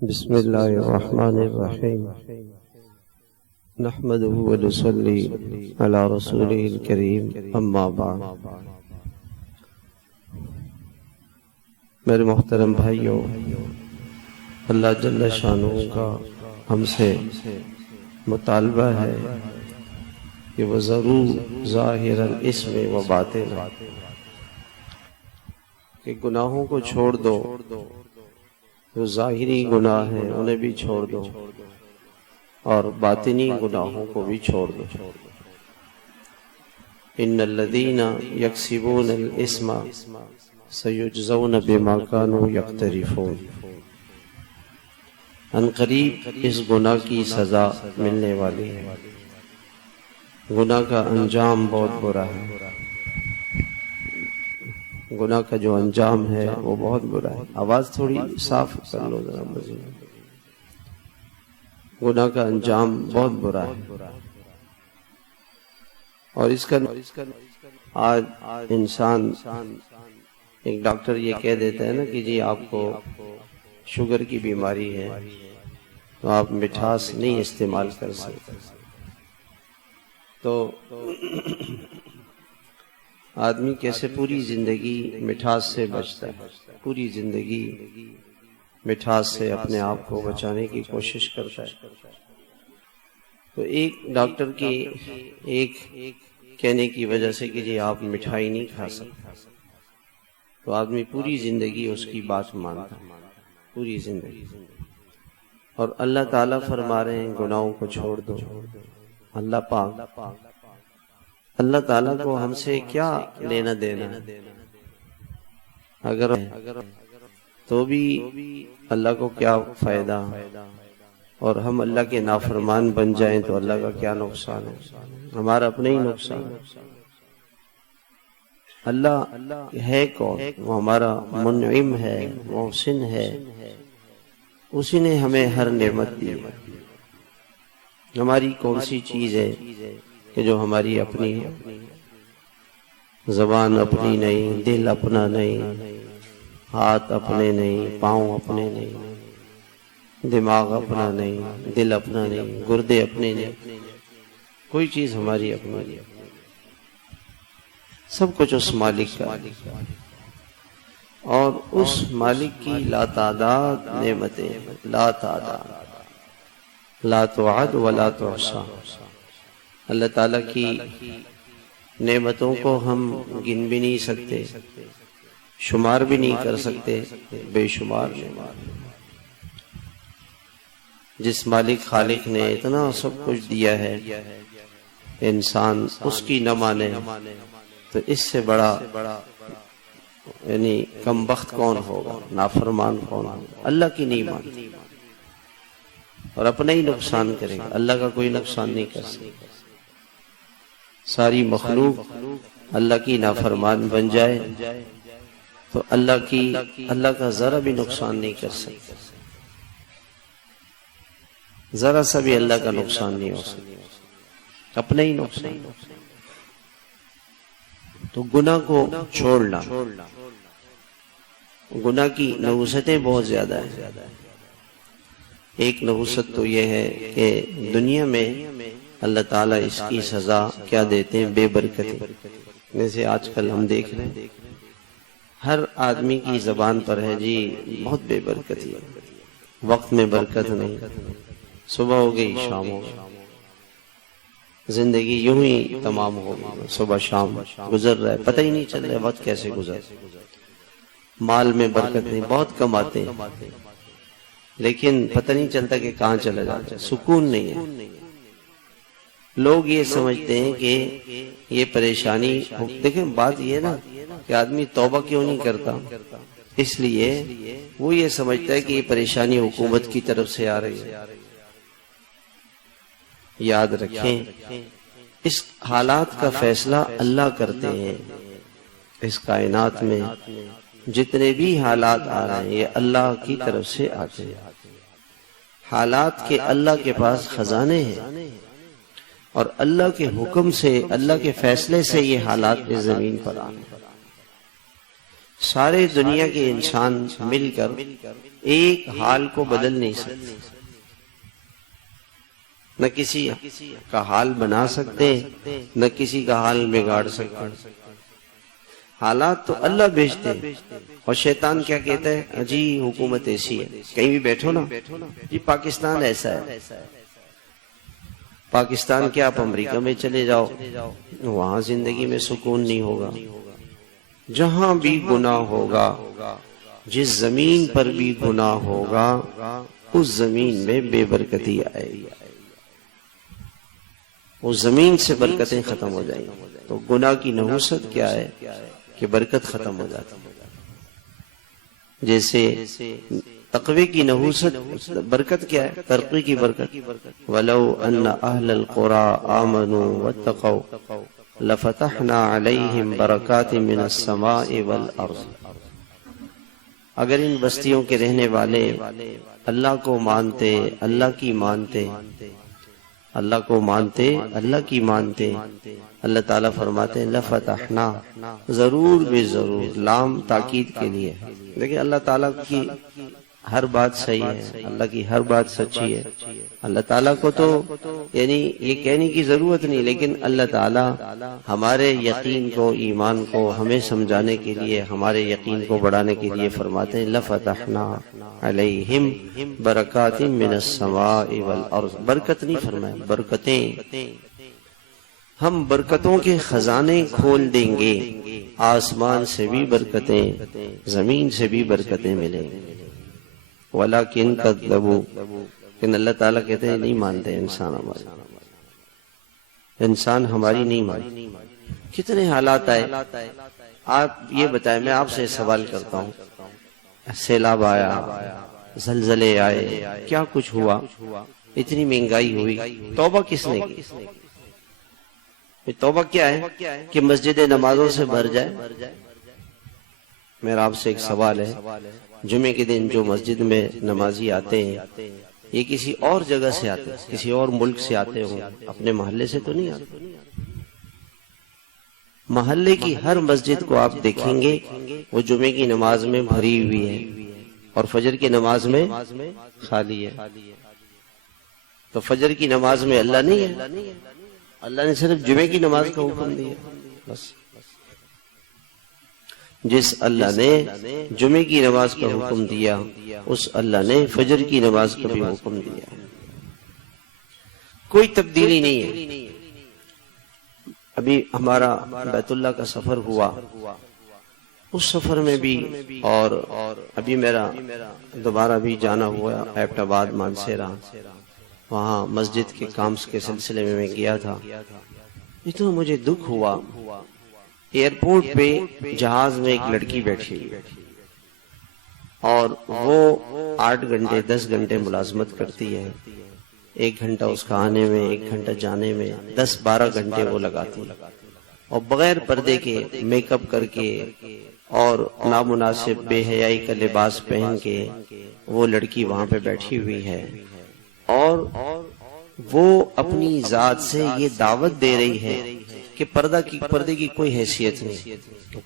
بسم اللہ الرحمن الرحیم نحمده ونصلی علی رسولہ الکریم اما بعد۔ میرے محترم بھائیوں، اللہ جل شانہ کا ہم سے مطالبہ ہے کہ وہ ضرور ظاہر الاسم و باطن، کہ گناہوں کو چھوڑ دو، جو ظاہری گناہ ہیں انہیں بھی چھوڑ دو اور باطنی گناہوں کو بھی چھوڑ دو۔ ان الذین یکسبون الاسم سیجزون بما کانوا یقترفون۔ ان قریب اس گناہ کی سزا ملنے والی ہے۔ گناہ کا انجام بہت برا ہے، گناہ کا جو انجام ہے وہ بہت برا ہے۔ آواز تھوڑی صاف کر لو ذرا مزید۔ گناہ کا انجام بہت برا ہے، اور اس کا آج انسان، ایک ڈاکٹر یہ کہہ دیتا ہے نا کہ جی آپ کو شوگر کی بیماری ہے تو آپ مٹھاس نہیں استعمال کر سکتے، تو آدمی کیسے پوری زندگی مٹھاس سے بچتا ہے، پوری زندگی مٹھاس سے اپنے آپ کو بچانے کی کوشش کرتا ہے۔ تو ایک ڈاکٹر کی ایک کہنے کی وجہ سے کہ جی آپ مٹھائی نہیں کھا سکتے، تو آدمی پوری زندگی اس کی بات مانتا ہے، پوری زندگی۔ اور اللہ تعالیٰ فرما رہے ہیں گناہوں کو چھوڑ دو۔ اللہ تعالیٰ کو ہم سے کیا لینا دینا، اگر تو بھی اللہ کو کیا فائدہ، اور ہم اللہ کے نافرمان بن جائیں تو اللہ کا کیا نقصان ہے، ہمارا اپنا ہی نقصان ہے۔ اللہ ہے کون؟ وہ ہمارا منعم ہے، محسن ہے، اسی نے ہمیں ہر نعمت دی۔ ہماری کون سی چیز ہے کہ جو ہماری اپنی ہے؟ زبان اپنی نہیں، دل اپنا نہیں، ہاتھ اپنے نہیں، پاؤں اپنے نہیں، دماغ اپنا نہیں، دل اپنا نہیں، گردے اپنے نہیں، کوئی چیز ہماری اپنی نہیں، سب کچھ اس مالک کا، اور اس مالک کی لا تعداد نعمتیں، لا تعداد، لا تعد ولا تحصى۔ اللہ تعالیٰ کی نعمتوں کو ہم گن بھی نہیں سکتے، شمار بھی نہیں کر سکتے، بے شمار نعمت۔ جس مالک خالق نے اتنا سب کچھ دیا ہے، انسان اس کی نہ مانے تو اس سے بڑا یعنی کم بخت کون ہوگا، نافرمان کون ہوگا؟ اللہ کی نہیں مانتی اور اپنا ہی نقصان کرے گا، اللہ کا کوئی نقصان نہیں کر سکتا۔ ساری مخلوق اللہ کی نافرمان بن جائے تو اللہ کا ذرا بھی نقصان نہیں کر سکتا، ذرا سا بھی اللہ کا نقصان نہیں ہو سکتا، اپنا ہی نقصان۔ تو گناہ کو چھوڑنا، گناہ کی نحوستیں بہت زیادہ ہیں۔ ایک نحوست تو یہ ہے کہ دنیا میں اللہ تعالیٰ اس کی سزا کیا دیتے ہیں؟ بے برکتی۔ جیسے آج کل ہم دیکھ رہے ہیں ہر آدمی کی زبان پر ہے جی بہت بے برکتی ہے، وقت میں برکت نہیں، صبح ہو گئی شام ہو گئی، زندگی یوں ہی تمام ہو گئی، صبح شام گزر رہا ہے، پتہ ہی نہیں چل رہا وقت کیسے گزر۔ مال میں برکت نہیں، بہت کماتے ہیں لیکن پتہ نہیں چلتا کہ کہاں چلا جاتا ہے، سکون نہیں ہے۔ لوگ یہ سمجھتے ہیں کہ یہ پریشانی، دیکھیں بات یہ نا کہ آدمی توبہ کیوں نہیں کرتا، اس لیے وہ یہ سمجھتا ہے کہ یہ پریشانی حکومت کی طرف سے آ رہی ہے۔ یاد رکھیں اس حالات کا فیصلہ اللہ کرتے ہیں۔ اس کائنات میں جتنے بھی حالات آ رہے ہیں یہ اللہ کی طرف سے آتے ہیں۔ حالات کے اللہ کے پاس خزانے ہیں، اور اللہ کے حکم سے، اللہ کے فیصلے سے یہ حالات اس زمین پر آنے۔ سارے دنیا کے انسان مل کر ایک حال کو بدل نہیں سکتے، نہ کسی کا حال بنا سکتے، نہ کسی کا حال بگاڑ سکتے۔ حالات تو اللہ بھیجتے، اور شیطان کیا کہتا ہے، جی حکومت ایسی ہے، کہیں بھی بیٹھو نا، جی پاکستان ایسا ہے، پاکستان کیا آپ امریکہ میں چلے جاؤ، وہاں زندگی میں سکون نہیں ہوگا، جہاں بھی گناہ ہوگا، جس زمین پر بھی گناہ ہوگا، اس زمین میں بے برکتی آئے گی، اس زمین سے برکتیں ختم ہو جائیں گی۔ تو گناہ کی نحوست کیا ہے کہ برکت ختم ہو جاتی ہے۔ جیسے تقوی کی نحوست برکت کیا ہے، ترقی کی برکت، وَلَوْ أَنَّ أَهْلَ الْقُرَىٰ آمَنُوا وَاتَّقَوْا لَفَتَحْنَا عَلَيْهِمْ بَرَكَاتٍ مِّنَ السَّمَاءِ وَالْأَرْضِ۔ اگر ان بستیوں کے رہنے والے اللہ کو مانتے، اللہ کی مانتے، اللہ کو مانتے، اللہ کی مانتے، اللہ تعالیٰ فرماتے ہیں لفتحنا، ضرور بے ضرور، لام تاکید کے لیے ہے۔ لیکن اللہ تعالیٰ کی ہر بات صحیح ہے، اللہ کی ہر بات سچی ہے۔ اللہ تعالیٰ کو تو یعنی یہ کہنے کی ضرورت نہیں، لیکن اللہ تعالیٰ ہمارے یقین کو، ایمان کو ہمیں سمجھانے کے لیے، ہمارے یقین کو بڑھانے کے لیے فرماتے ہیں لفتحنا علیہم برکات من السماء والارض۔ برکت نہیں فرمایا، برکتیں، ہم برکتوں کے خزانے کھول دیں گے، آسمان سے بھی برکتیں، زمین سے بھی برکتیں ملیں گی۔ وَلَكِنْ كَذَّبُوا، لیکن اللہ تعالیٰ کہتے ہیں نہیں مانتے انسان ہماری، انسان ہماری نہیں مانتے۔ کتنے حالات آئے، آپ یہ بتائیں، میں آپ سے سوال کرتا ہوں، سیلاب آیا، زلزلے آئے، کیا کچھ ہوا، اتنی مہنگائی ہوئی، توبہ کس نے کی؟ توبہ کیا ہے کہ مسجد نمازوں سے بھر جائے۔ میرا آپ سے ایک سوال ہے، جمعے کے دن جو مسجد میں نمازی آتے ہیں، یہ کسی اور جگہ سے آتے ہیں، کسی اور ملک سے آتے ہوں، اپنے محلے سے تو نہیں آتے۔ محلے کی ہر مسجد کو آپ دیکھیں گے، وہ جمعے کی نماز میں بھری ہوئی ہے اور فجر کی نماز میں خالی ہے۔ تو فجر کی نماز میں اللہ نہیں ہے، اللہ نے صرف جمعے کی نماز کا حکم دیا بس۔ جس اللہ نے جمعے کی نماز کا حکم دیا، اس اللہ نے فجر کی نماز کا بھی حکم دیا، کوئی تبدیلی نہیں ہے۔ ابھی ہمارا بیت اللہ کا سفر ہوا، اس سفر میں بھی، اور ابھی میرا دوبارہ بھی جانا ہوا ایبٹ آباد مانسیرا، وہاں مسجد کے کام کے سلسلے میں گیا تھا۔ اتنا مجھے دکھ ہوا، ایئرپورٹ پہ جہاز میں ایک لڑکی بیٹھی ہوئی، اور وہ 8 گھنٹے 10 گھنٹے ملازمت کرتی ہے، 1 گھنٹہ اس کا آنے میں، 1 گھنٹہ جانے میں، 10-12 گھنٹے وہ لگاتی، اور بغیر پردے کے، میک اپ کر کے اور نامناسب بے حیائی کا لباس پہن کے وہ لڑکی وہاں پہ بیٹھی ہوئی ہے، اور وہ اپنی ذات سے یہ دعوت دے رہی ہے کہ پردے کی کوئی حیثیت نہیں،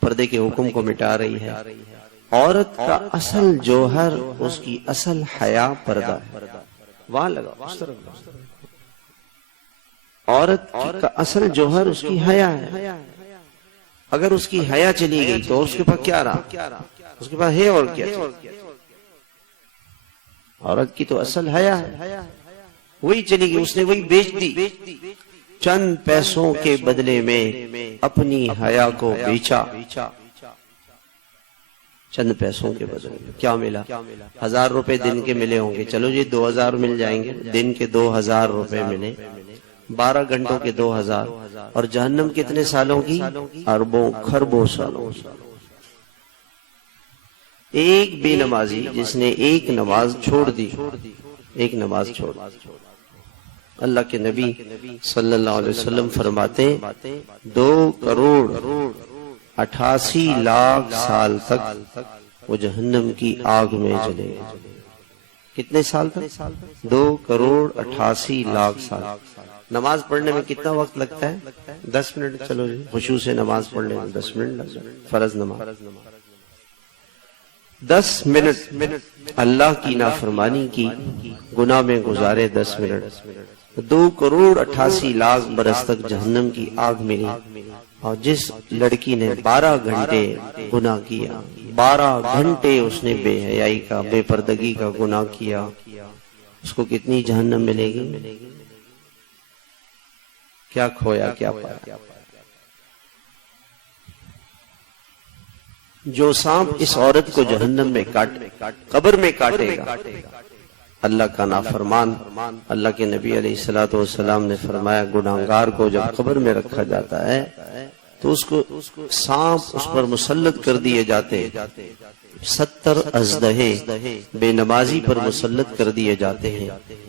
پردے کے حکم کو مٹا رہی ہے۔ عورت کا اصل جوہر، اس کی اصل حیا پردہ ہے، وہاں لگا، اس طرف۔ عورت کا اصل جوہر اس کی حیا ہے، اگر اس کی حیا چلی گئی تو اس کے پاس کیا رہا، اس کے پاس ہے اور کیا۔ عورت کی تو اصل حیا ہے، وہی چلی گئی، اس نے وہی بیچ دی، چند پیسوں کے بدلے میں اپنی حیا کو بیچا، چند پیسوں کے بدلے میں کیا ملا؟ 1000 روپے دن کے ملے ہوں گے، چلو جی 2000 مل جائیں گے، دن کے 2000 روپے ملے، 12 گھنٹوں کے 2000، اور جہنم کتنے سالوں کی؟ اربوں خربوں سالوں۔ ایک بے نمازی جس نے ایک نماز چھوڑ دی، ایک نماز چھوڑ دی، اللہ کے نبی صلی اللہ علیہ وسلم فرماتے 2,88,00,000 سال تک وہ جہنم کی آگ میں جلے گا۔ کتنے سال تک؟ 2,88,00,000 سال۔ نماز پڑھنے میں کتنا وقت لگتا ہے؟ 10 منٹ، چلو جی خشوع سے نماز پڑھنے میں 10 منٹ لگ جائے، فرض نماز 10 منٹ اللہ کی نافرمانی کی، گناہ میں گزارے 10 منٹ، 2,88,00,000 برس تک جہنم کی آگ ملی۔ اور جس لڑکی نے 12 گھنٹے گناہ کیا، 12 گھنٹے اس نے بے حیائی کا، بے پردگی کا گناہ کیا، اس کو کتنی جہنم ملے گی؟ کیا کھویا کیا پایا؟ جو سانپ اس عورت کو جہنم میں کاٹے، قبر میں کاٹے گا، اللہ کا نافرمان، اللہ کے نبی علیہ الصلوۃ والسلام نے فرمایا گناہگار کو جب قبر میں رکھا جاتا ہے تو اس کو سانپ اس پر مسلط کر دیے جاتے، 70 اژدہے بے نمازی پر مسلط کر دیے جاتے ہیں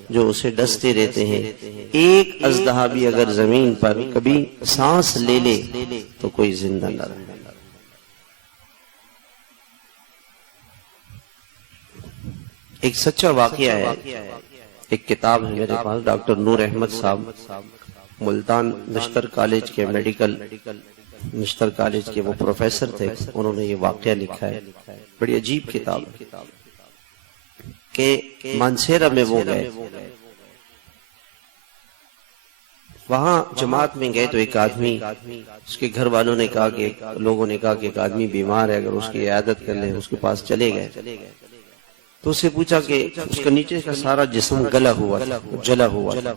جو اسے ڈستے رہتے ہیں۔ ایک اژدہا بھی اگر زمین پر کبھی سانس لے لے تو کوئی زندہ نہ رہے۔ ایک سچا واقعہ ہے، ایک کتاب ہے میرے پاس، ڈاکٹر نور احمد صاحب ملتان نشتر کالج کے میڈیکل نشتر کالج کے وہ پروفیسر تھے، انہوں نے یہ واقعہ لکھا ہے، بڑی عجیب کتاب ہے کہ مانسیرا میں وہ گئے، وہاں جماعت میں گئے تو ایک آدمی، اس کے گھر والوں نے کہا کہ لوگوں نے کہا کہ ایک آدمی بیمار ہے، اگر اس کی عیادت کر لیں، اس کے پاس چلے گئے تو اس سے پوچھا کہ اس کا نیچے کا سارا جسم گلا ہوا تھا، جلا ہوا تھا،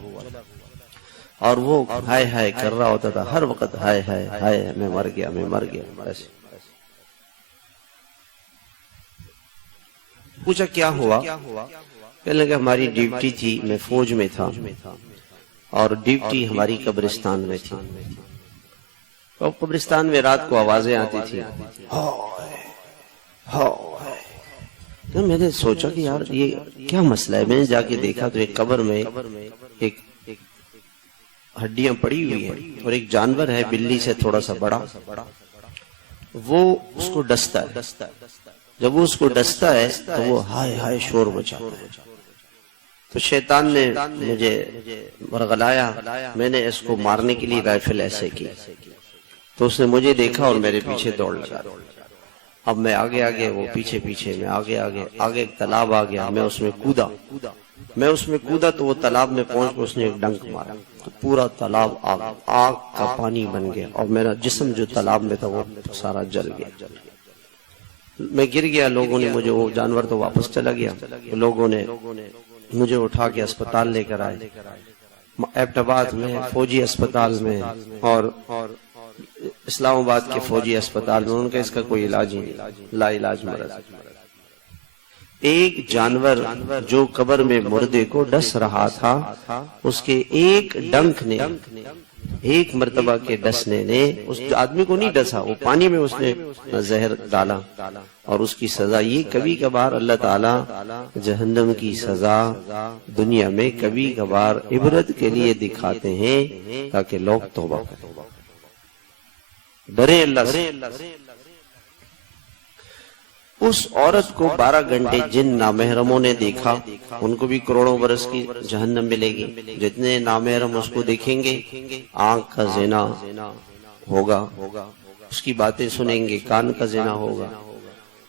اور وہ ہائے ہائے کر رہا ہوتا تھا، ہر وقت ہائے ہائے ہائے میں مر گیا میں مر گیا۔ ایسے پوچھا کیا ہوا؟ کہنے لگا ہماری ڈیوٹی تھی، میں فوج میں تھا اور ڈیوٹی ہماری قبرستان میں تھی، اور قبرستان میں رات کو آوازیں آتی تھی، تو میں نے سوچا کہ یار یہ کیا مسئلہ ہے۔ میں نے جا کے دیکھا تو ایک قبر میں ایک ہڈیاں پڑی ہوئی ہیں اور ایک جانور ہے بلی سے تھوڑا سا بڑا، وہ اس کو ڈستا ہے، جب وہ اس کو ڈستا ہے تو وہ ہائے ہائے شور مچاتا ہے۔ تو شیطان نے مجھے ورغلایا، میں نے اس کو مارنے کے لیے رائفل ایسے کی تو اس نے مجھے دیکھا اور میرے پیچھے دوڑ لگا۔ اب میں آگے آگے، وہ پیچھے پیچھے، میں آگے آگے، آگے ایک تالاب آ گیا، میں اس میں کودا تو وہ تالاب میں پہنچ کر اس نے ایک ڈنک مارا تو پورا تالاب آگ کا پانی بن گیا اور میرا جسم جو تالاب میں تھا وہ سارا جل گیا، میں گر گیا۔ لوگوں نے مجھے، وہ جانور تو واپس چلا گیا، لوگوں نے مجھے اٹھا کے اسپتال لے کر آئے، ایبٹ آباد میں فوجی اسپتال میں اور اسلام آباد کے فوجی اسپتال میں، ان کا اس کا کوئی علاج ہی نہیں، لا علاج مرض۔ ایک جانور جو قبر میں مردے کو ڈس رہا تھا، اس کے ایک ڈنک نے، ایک مرتبہ کے ڈسنے نے اس آدمی کو نہیں ڈسا، وہ پانی میں اس نے زہر ڈالا، اور اس کی سزا یہ کبھی کبھار اللہ تعالیٰ جہنم کی سزا دنیا میں کبھی کبھار عبرت کے لیے دکھاتے ہیں تاکہ لوگ توبہ کریں، ڈرے اللہ سے۔ اس عورت کو 12 گھنٹے جن نامحرموں نے دیکھا، ان کو بھی کروڑوں برس کی جہنم ملے گی۔ جتنے نامحرم اس کو دیکھیں گے، آنکھ کا زنا ہوگا، اس کی باتیں سنیں گے، کان کا زنا ہوگا۔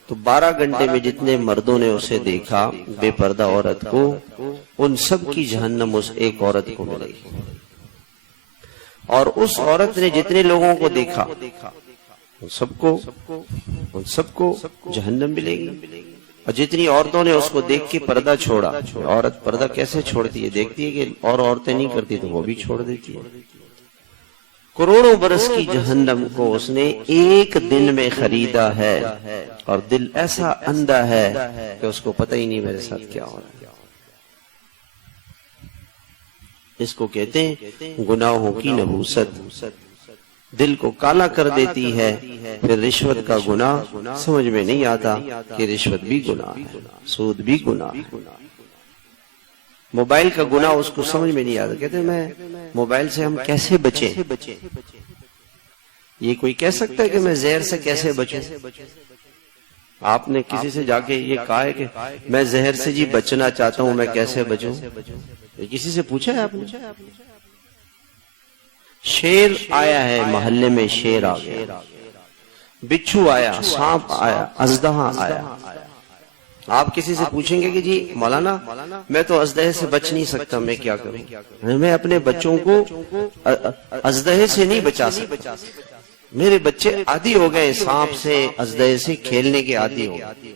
تو 12 گھنٹے میں جتنے مردوں نے اسے دیکھا، بے پردہ عورت کو، ان سب کی جہنم اس ایک عورت کو ملے گی۔ اور اس عورت نے جتنے لوگوں کو دیکھا، ان سب کو جہنم ملے گی۔ اور جتنی عورتوں نے اس کو دیکھ کے پردہ چھوڑا، عورت پردہ کیسے چھوڑتی ہے؟ دیکھتی ہے کہ اور عورتیں نہیں کرتی تو وہ بھی چھوڑ دیتی ہے۔ کروڑوں برس کی جہنم کو اس نے ایک دن میں خریدا ہے، اور دل ایسا اندھا ہے کہ اس کو پتہ ہی نہیں میرے ساتھ کیا ہو رہا ہے۔ اس کو کہتے ہیں گناہوں کی نحوست، دل کو کالا کر دیتی ہے۔ پھر رشوت کا گناہ سمجھ میں نہیں آتا کہ رشوت بھی گناہ ہے، سود بھی گناہ ہے۔ موبائل کا گناہ اس کو سمجھ میں نہیں آتا، کہتے ہیں میں موبائل سے ہم کیسے بچیں؟ یہ کوئی کہہ سکتا ہے کہ میں زہر سے کیسے بچوں؟ آپ نے کسی سے جا کے یہ کہا ہے کہ میں زہر سے جی بچنا چاہتا ہوں، میں کیسے بچوں؟ کسی سے پوچھا ہے آپ نے؟ شیر آیا ہے محلے میں، شیر آ گیا، بچھو آیا، سانپ آیا، اژدہا آیا، آپ کسی سے پوچھیں گے کہ جی مولانا میں تو ازدہے سے بچ نہیں سکتا، میں کیا کروں؟ میں اپنے بچوں کو ازدہے سے نہیں بچا سکتا، میرے بچے عادی ہو گئے سانپ سے، ازدہے سے کھیلنے کے عادی ہو گئے،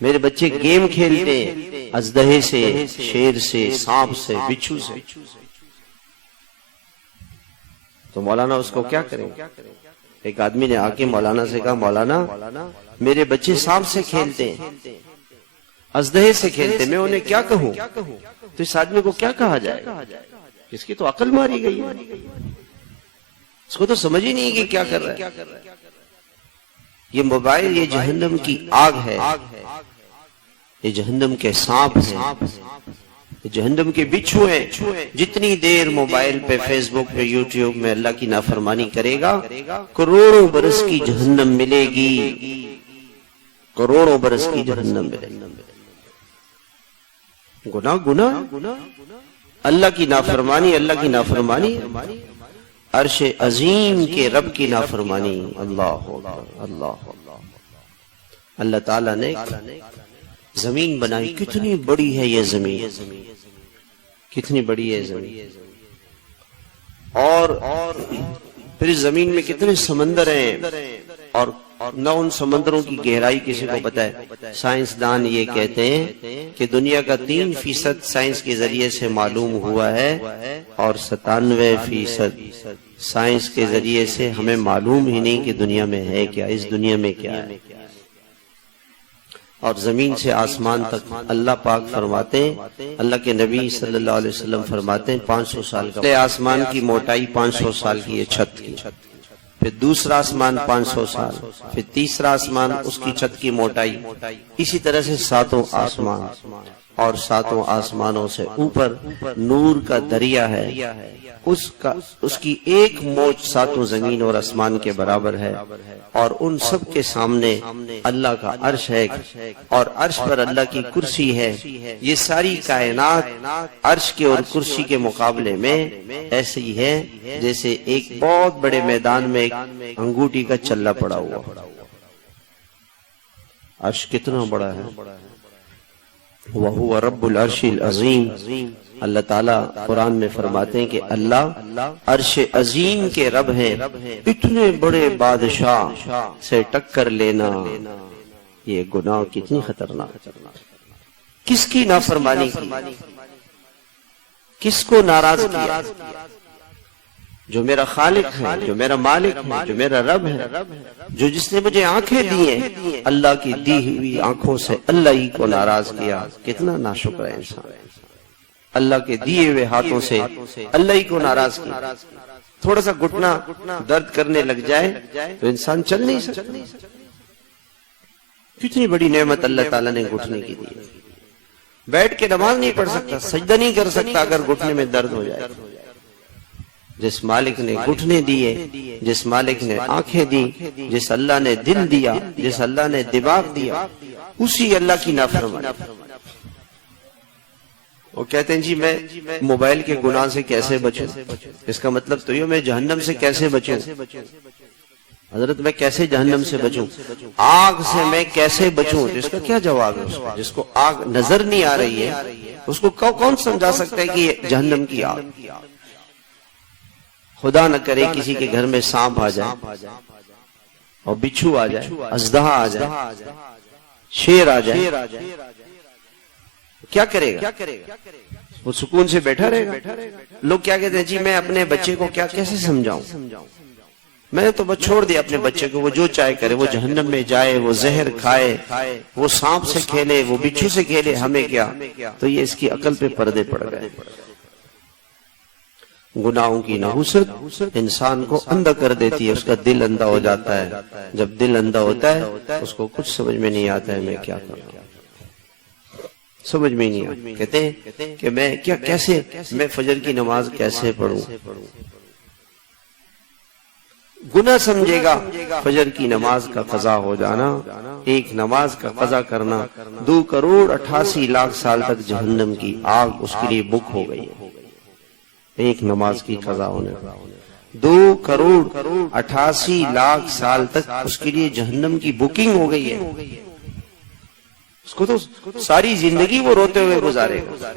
میرے بچے گیم کھیلتے ہیں ازدہے سے، شیر سے، سانپ سے، بچھو سے، تو مولانا اس کو کیا کریں؟ ایک آدمی نے آ کے مولانا سے کہا مولانا میرے بچے سانپ سے کھیلتے ہیں، ازدہے سے کھیلتے ہیں، میں انہیں کیا کہوں؟ تو اس آدمی کو کیا کہا جائے گا؟ اس کی تو عقل ماری گئی ہے، اس کو تو سمجھ ہی نہیں کہ کیا کر رہا ہے۔ یہ موبائل یہ جہنم کی آگ ہے، یہ جہنم کے سانپ ہیں، یہ جہنم کے بچھو ہیں۔ جتنی دیر موبائل پہ، فیس بک پہ، یوٹیوب میں اللہ کی نافرمانی کرے گا، کروڑوں برس کی جہنم ملے گی، کروڑوں برس کی جہنم ملے گی۔ گناہ اللہ کی نافرمانی، اللہ کی نافرمانی، عرش عظیم کے رب کی نافرمانی۔ اللہ اللہ اللہ تعالیٰ نے زمین بنائی، کتنی بڑی ہے یہ زمین، کتنی بڑی ہے زمین، اور پھر زمین میں کتنے سمندر ہیں، اور نہ ان سمندروں کی گہرائی کسی کو پتہ ہے۔ سائنسدان یہ کہتے ہیں کہ دنیا کا 3% سائنس کے ذریعے سے معلوم ہوا ہے، اور 97% سائنس کے ذریعے سے ہمیں معلوم ہی نہیں کہ دنیا میں ہے کیا، اس دنیا میں کیا ہے۔ اور زمین سے آسمان تک اللہ پاک فرماتے ہیں، اللہ کے نبی صلی اللہ علیہ وسلم فرماتے ہیں 500 سال کا آسمان کی موٹائی 500 سال کی ہے چھت کی، پھر دوسرا آسمان 500 سال، پھر تیسرا آسمان اس کی چھت کی موٹائی، اسی طرح سے 7 آسمان، اور 7 آسمانوں سے اوپر نور کا دریا ہے، اس کی ایک موج 7 زمین اور آسمان کے برابر ہے، اور ان سب کے سامنے اللہ کا عرش ہے، اور عرش پر اللہ کی کرسی ہے۔ یہ ساری کائنات عرش کے اور کرسی کے مقابلے میں ایسے ہی ہے جیسے ایک بہت بڑے میدان میں ایک انگوٹھی کا چلہ پڑا ہوا۔ عرش کتنا بڑا ہے، وَهُوَ رَبُّ الْعَرْشِ الْعَظِيمِ۔ اللہ تعالیٰ قرآن میں فرماتے ہیں کہ اللہ عرش عظیم کے رب ہیں، اتنے بڑے بادشاہ سے ٹکر لینا یہ گناہ کتنی خطرناک، کس کی نافرمانی کی، کس کو ناراض کیا؟ جو میرا خالق ہے، جو میرا مالک ہے، جو میرا رب ہے، جو جس نے مجھے آنکھیں دی ہیں، اللہ کی دی ہوئی آنکھوں سے اللہ ہی کو ناراض کیا۔ کتنا ناشکر ہے انسان، اللہ کے دیے ہوئے ہاتھوں سے اللہ ہی کو ناراض کیا۔ تھوڑا سا گھٹنا درد کرنے لگ جائے تو انسان چل نہیں سکتا۔ کتنی بڑی نعمت اللہ تعالیٰ نے گھٹنے کی دی، بیٹھ کے نماز نہیں پڑھ سکتا، سجدہ نہیں کر سکتا اگر گھٹنے میں درد ہو جائے۔ جس مالک نے گھٹنے دیے، جس مالک نے آنکھیں دی، جس اللہ نے دل دیا، جس اللہ نے دماغ دیا، اسی اللہ کی نافرمانی۔ وہ کہتے ہیں جی میں موبائل کے گناہ سے کیسے بچوں؟ اس کا مطلب تو یہ میں جہنم سے کیسے بچوں؟ حضرت میں کیسے جہنم سے بچوں؟ آگ سے میں کیسے بچوں؟ اس کا کیا جواب ہے؟ جس کو آگ نظر نہیں آ رہی ہے اس کو کون سمجھا سکتا ہے کہ یہ جہنم کی آگ؟ خدا نہ کرے کسی کے گھر میں سانپ آ جائے اور بچھو آ جائے، اژدہا آ جائے، شیر آ جائے، کیا کرے گا؟ وہ سکون سے بیٹھا رہے گا؟ لوگ کیا کہتے ہیں جی میں اپنے بچے کو کیسے سمجھاؤں؟ میں نے تو بس چھوڑ دیا اپنے بچے کو، وہ جو چاہے کرے، وہ جہنم میں جائے، وہ زہر کھائے، وہ سانپ سے کھیلے، وہ بچھو سے کھیلے، ہمیں کیا؟ تو یہ اس کی عقل پہ پردے پڑ گئے۔ گناہوں کی نحوست انسان کو اندھا کر دیتی ہے، اس کا دل اندھا ہو جاتا ہے۔ جب دل اندھا ہوتا ہے اس کو کچھ سمجھ میں نہیں آتا ہے میں کیا کروں، سمجھ میں نہیں آتا۔ کہتے ہیں کہ میں کیسے میں فجر کی نماز کیسے پڑھوں؟ گناہ سمجھے گا فجر کی نماز کا قضا ہو جانا، ایک نماز کا قضا کرنا 2,88,00,000 سال تک جہنم کی آگ اس کے لیے بک ہو گئی ہے، ایک نماز کی قضا ہونے پر 2,88,00,000 سال تک اس کے لیے جہنم کی بکنگ ہو گئی ہے۔ اس کو تو ساری زندگی وہ روتے ہوئے گزارے گا.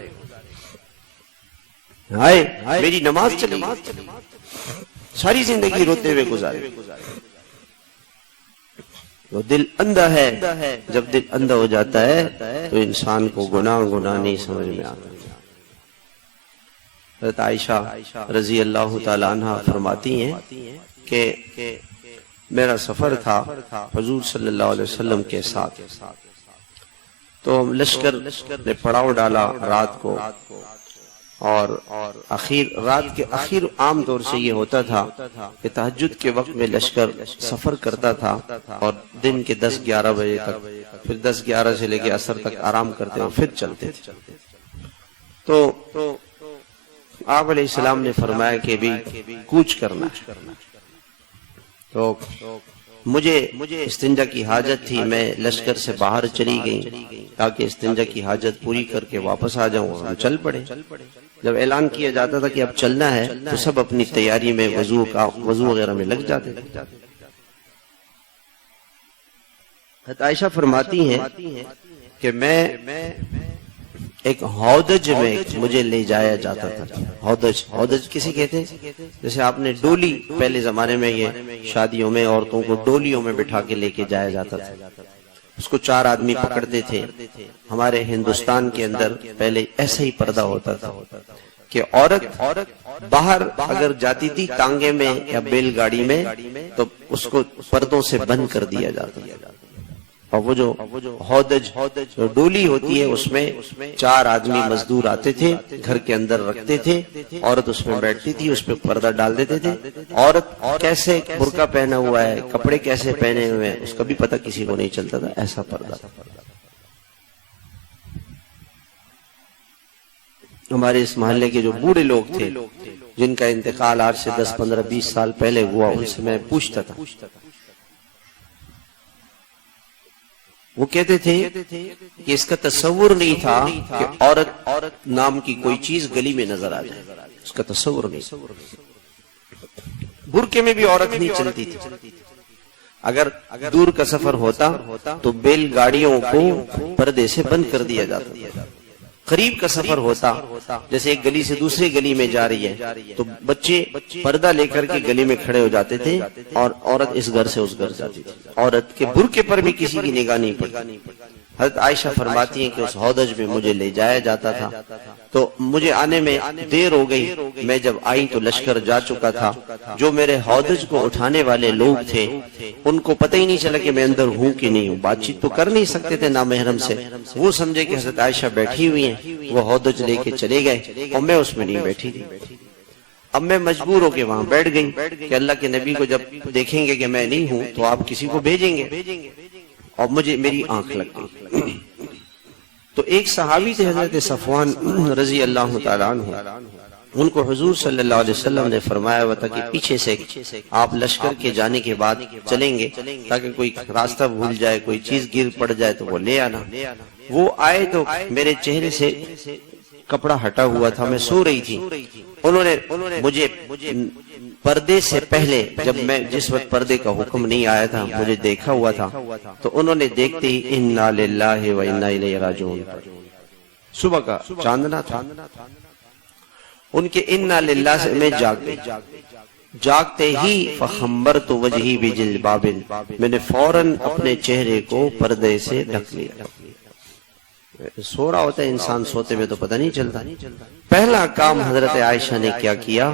ہائے میری نماز چلی گئی، ساری زندگی روتے ہوئے گزارے. وہ دل اندھا ہے، جب دل اندھا ہو جاتا ہے تو انسان کو گناہ نہیں سمجھ میں آتا. حضرت عائشہ رضی اللہ تعالی عنہ فرماتی ہیں کہ میرا سفر تھا حضور صلی اللہ علیہ وسلم کے ساتھ، تو لشکر نے پڑاؤ ڈالا رات کو، اور رات کے آخر عام طور سے یہ ہوتا تھا کہ تہجد کے وقت میں لشکر سفر کرتا تھا اور دن کے 10-11 بجے تک، پھر 10-11 سے لے کے عصر تک آرام کرتے اور پھر چلتے تھے. تو آپ علیہ السلام نے فرمایا کہ بھی کوچ کرنا. تو مجھے استنجا کی حاجت تھی، میں لشکر سے باہر چلی گئی تاکہ استنجا کی حاجت پوری کر کے واپس آ جاؤں. ہم چل پڑے. جب اعلان کیا جاتا تھا کہ اب چلنا ہے تو سب اپنی تیاری میں وضو وغیرہ میں لگ جاتے تھے. حضرت عائشہ فرماتی ہیں کہ میں ایک ہودج میں مجھے لے جایا جاتا تھا. ہودج کسے کہتے ہیں؟ جیسے آپ نے ڈولی، پہلے زمانے میں یہ شادیوں میں عورتوں کو ڈولیوں میں بٹھا کے لے کے جایا جاتا تھا. اس کو 4 آدمی پکڑتے تھے. ہمارے ہندوستان کے اندر پہلے ایسا ہی پردہ ہوتا تھا کہ عورت باہر اگر جاتی تھی ٹانگے میں یا بیل گاڑی میں تو اس کو پردوں سے بند کر دیا جاتا تھا. اور وہ جو ہودج ڈولی ہوتی ہے اس میں 4 آدمی مزدور آتے تھے، گھر کے اندر رکھتے تھے، عورت اس میں بیٹھتی تھی، اس پہ پردہ ڈال دیتے تھے. عورت کیسے برقع پہنا ہوا ہے، کپڑے کیسے پہنے ہوئے ہیں، اس کا بھی پتہ کسی کو نہیں چلتا تھا. ایسا پردہ. ہمارے اس محلے کے جو بوڑھے لوگ تھے جن کا انتقال آج سے 10, 15, 20 سال پہلے ہوا، ان سے میں پوچھتا تھا. وہ کہتے تھے کہ اس کا تصور نہیں تھا کہ عورت نام کی کوئی چیز گلی میں نظر آ جائے. اس کا تصور نہیں. برقعے میں بھی عورت نہیں چلتی تھی. اگر دور کا سفر ہوتا تو بیل گاڑیوں کو پردے سے بند کر دیا جاتا. قریب کا سفر ہوتا، جیسے ایک گلی سے دوسری گلی میں جا رہی ہے تو بچے پردہ لے کر کے گلی میں کھڑے ہو جاتے تھے اور عورت اس گھر سے اس گھر جاتی تھی. عورت کے برقعے پر بھی کسی کی نگاہ نہیں پڑتی. حضرت عائشہ فرماتی ہیں کہ اس ہودج میں مجھے لے جایا جاتا تھا. تو مجھے آنے میں دیر ہو گئی. میں جب آئی تو لشکر جا چکا تھا. جو میرے ہودج کو اٹھانے والے لوگ تھے ان کو پتہ ہی نہیں چلا کہ میں اندر ہوں کہ نہیں ہوں. بات چیت تو کر نہیں سکتے تھے نامحرم سے. وہ سمجھے کہ حضرت عائشہ بیٹھی ہوئی ہیں، وہ ہودج لے کے چلے گئے اور میں اس میں نہیں بیٹھی تھی. اب میں مجبور ہو کے وہاں بیٹھ گئی کہ اللہ کے نبی کو جب دیکھیں گے کہ میں نہیں ہوں تو آپ کسی کو بھیجیں گے. اور میری آنکھ لگ گئی. تو ایک صحابی تھے حضرت صفوان رضی اللہ تعالیٰ عنہ. ان کو حضور صلی اللہ علیہ وسلم نے فرمایا ہوا تھا کہ پیچھے سے آپ لشکر کے جانے کے بعد چلیں گے تاکہ کوئی راستہ بھول جائے، کوئی چیز گر پڑ جائے تو وہ لے آنا. وہ آئے تو میرے چہرے سے کپڑا ہٹا ہوا تھا، میں سو رہی تھی. انہوں نے مجھے پردے سے پہلے، جب میں جس وقت پردے کا حکم نہیں آیا تھا، مجھے دیکھا ہوا تھا تو انہوں نے دیکھتے ہی انا للہ و انا الیہ راجعون. صبح کا چاندنا تھا. ان کے انا للہ سے میں جاگ گئی. جاگتے ہی فخمرت وجہی بجلباب، میں نے فوراً اپنے چہرے کو پردے سے ڈھک لیا. سو رہا ہوتا ہے انسان، سوتے میں تو پتہ نہیں چلتا. پہلا کام حضرت عائشہ نے کیا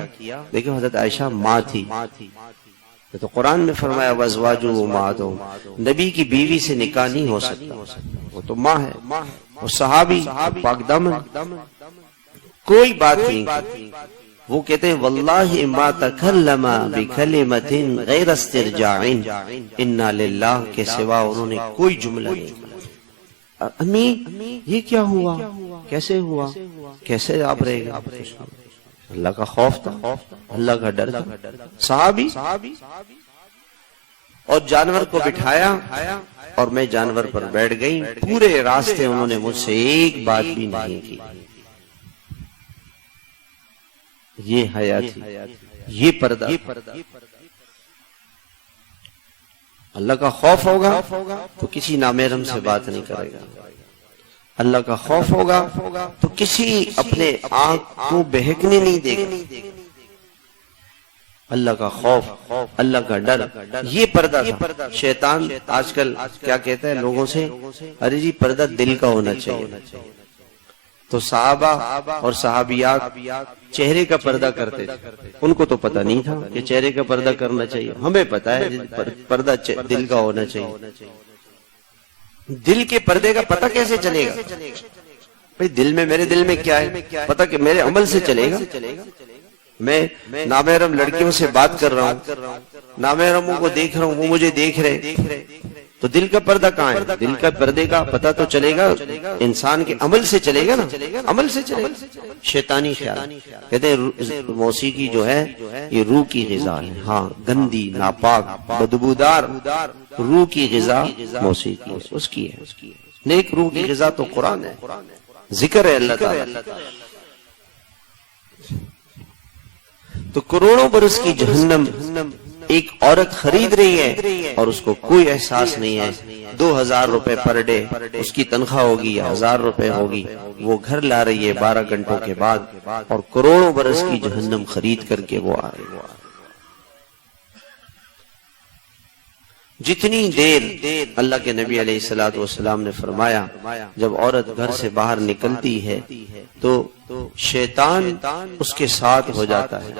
دیکھو حضرت عائشہ ماں تھی. تو قرآن میں فرمایا وازواجہ امہاتہم، نبی کی بیوی سے نکاح نہیں ہو سکتا، وہ تو ماں ہے. وہ صحابی پاک دامن، کوئی بات نہیں کی. وہ کہتے ہیں واللہ ما تکلم بکلمۃ غیر استرجاع انا للہ کے سوا انہوں نے کوئی جملہ نہیں کہا. امی یہ کیا ہوا، کیسے ہوا، کیسے آپ رہے گا؟ اللہ کا خوف تھا، اللہ کا ڈر تھا. صحابی. اور جانور کو بٹھایا اور میں جانور پر بیٹھ گئی. پورے راستے انہوں نے مجھ سے ایک بات بھی نہیں کی. یہ حیا تھی، یہ پردہ. اللہ کا خوف ہوگا تو کسی نامحرم سے بات نہیں کرے گا. اللہ کا خوف ہوگا تو کسی اپنے آنکھ کو بہکنے نہیں دے گا. اللہ کا خوف، اللہ کا ڈر، یہ پردہ تھا. شیطان آج کل کیا کہتا ہے لوگوں سے، ارے جی پردہ دل کا ہونا چاہیے. تو صحابہ اور صحابیات چہرے کا پردہ کرتے تھے، ان کو تو پتہ نہیں تھا کہ چہرے کا پردہ کرنا چاہیے. ہمیں پتہ ہے پردہ دل کا ہونا چاہیے. دل کے پردے کا پتہ کیسے چلے گا بھئی؟ دل میں، میرے دل میں کیا ہے پتہ کہ میرے عمل سے چلے گا. میں نامحرم لڑکیوں سے بات کر رہا ہوں، نامحرموں کو دیکھ رہا ہوں، وہ مجھے دیکھ رہے، تو دل کا پردہ کہاں ہے؟ دل کا پردے کا پتہ تو چلے گا انسان کے عمل سے چلے گا نا، عمل سے چلے گا. شیطانی خیال کہتے ہیں موسیقی جو ہے یہ روح کی غذا ہے. ہاں، گندی، ناپاک، بدبودار روح کی غذا موسیقی اس کی ہے. نیک روح کی غذا تو قرآن ہے، ذکر ہے اللہ تعالیٰ. تو کروڑوں برس کی جہنم ایک عورت خرید رہی ہے اور اس کو کوئی احساس نہیں ہے. 2000 روپے پر ڈے اس کی تنخواہ ہوگی یا 1000 روپے ہوگی، وہ گھر لا رہی ہے 12 گھنٹوں کے بعد، اور کروڑوں برس کی جہنم خرید کر کے وہ آ رہی ہے. جتنی دیر اللہ کے نبی علیہ الصلوۃ والسلام نے فرمایا جب عورت گھر سے باہر نکلتی ہے تو شیطان اس کے ساتھ ہو جاتا ہے.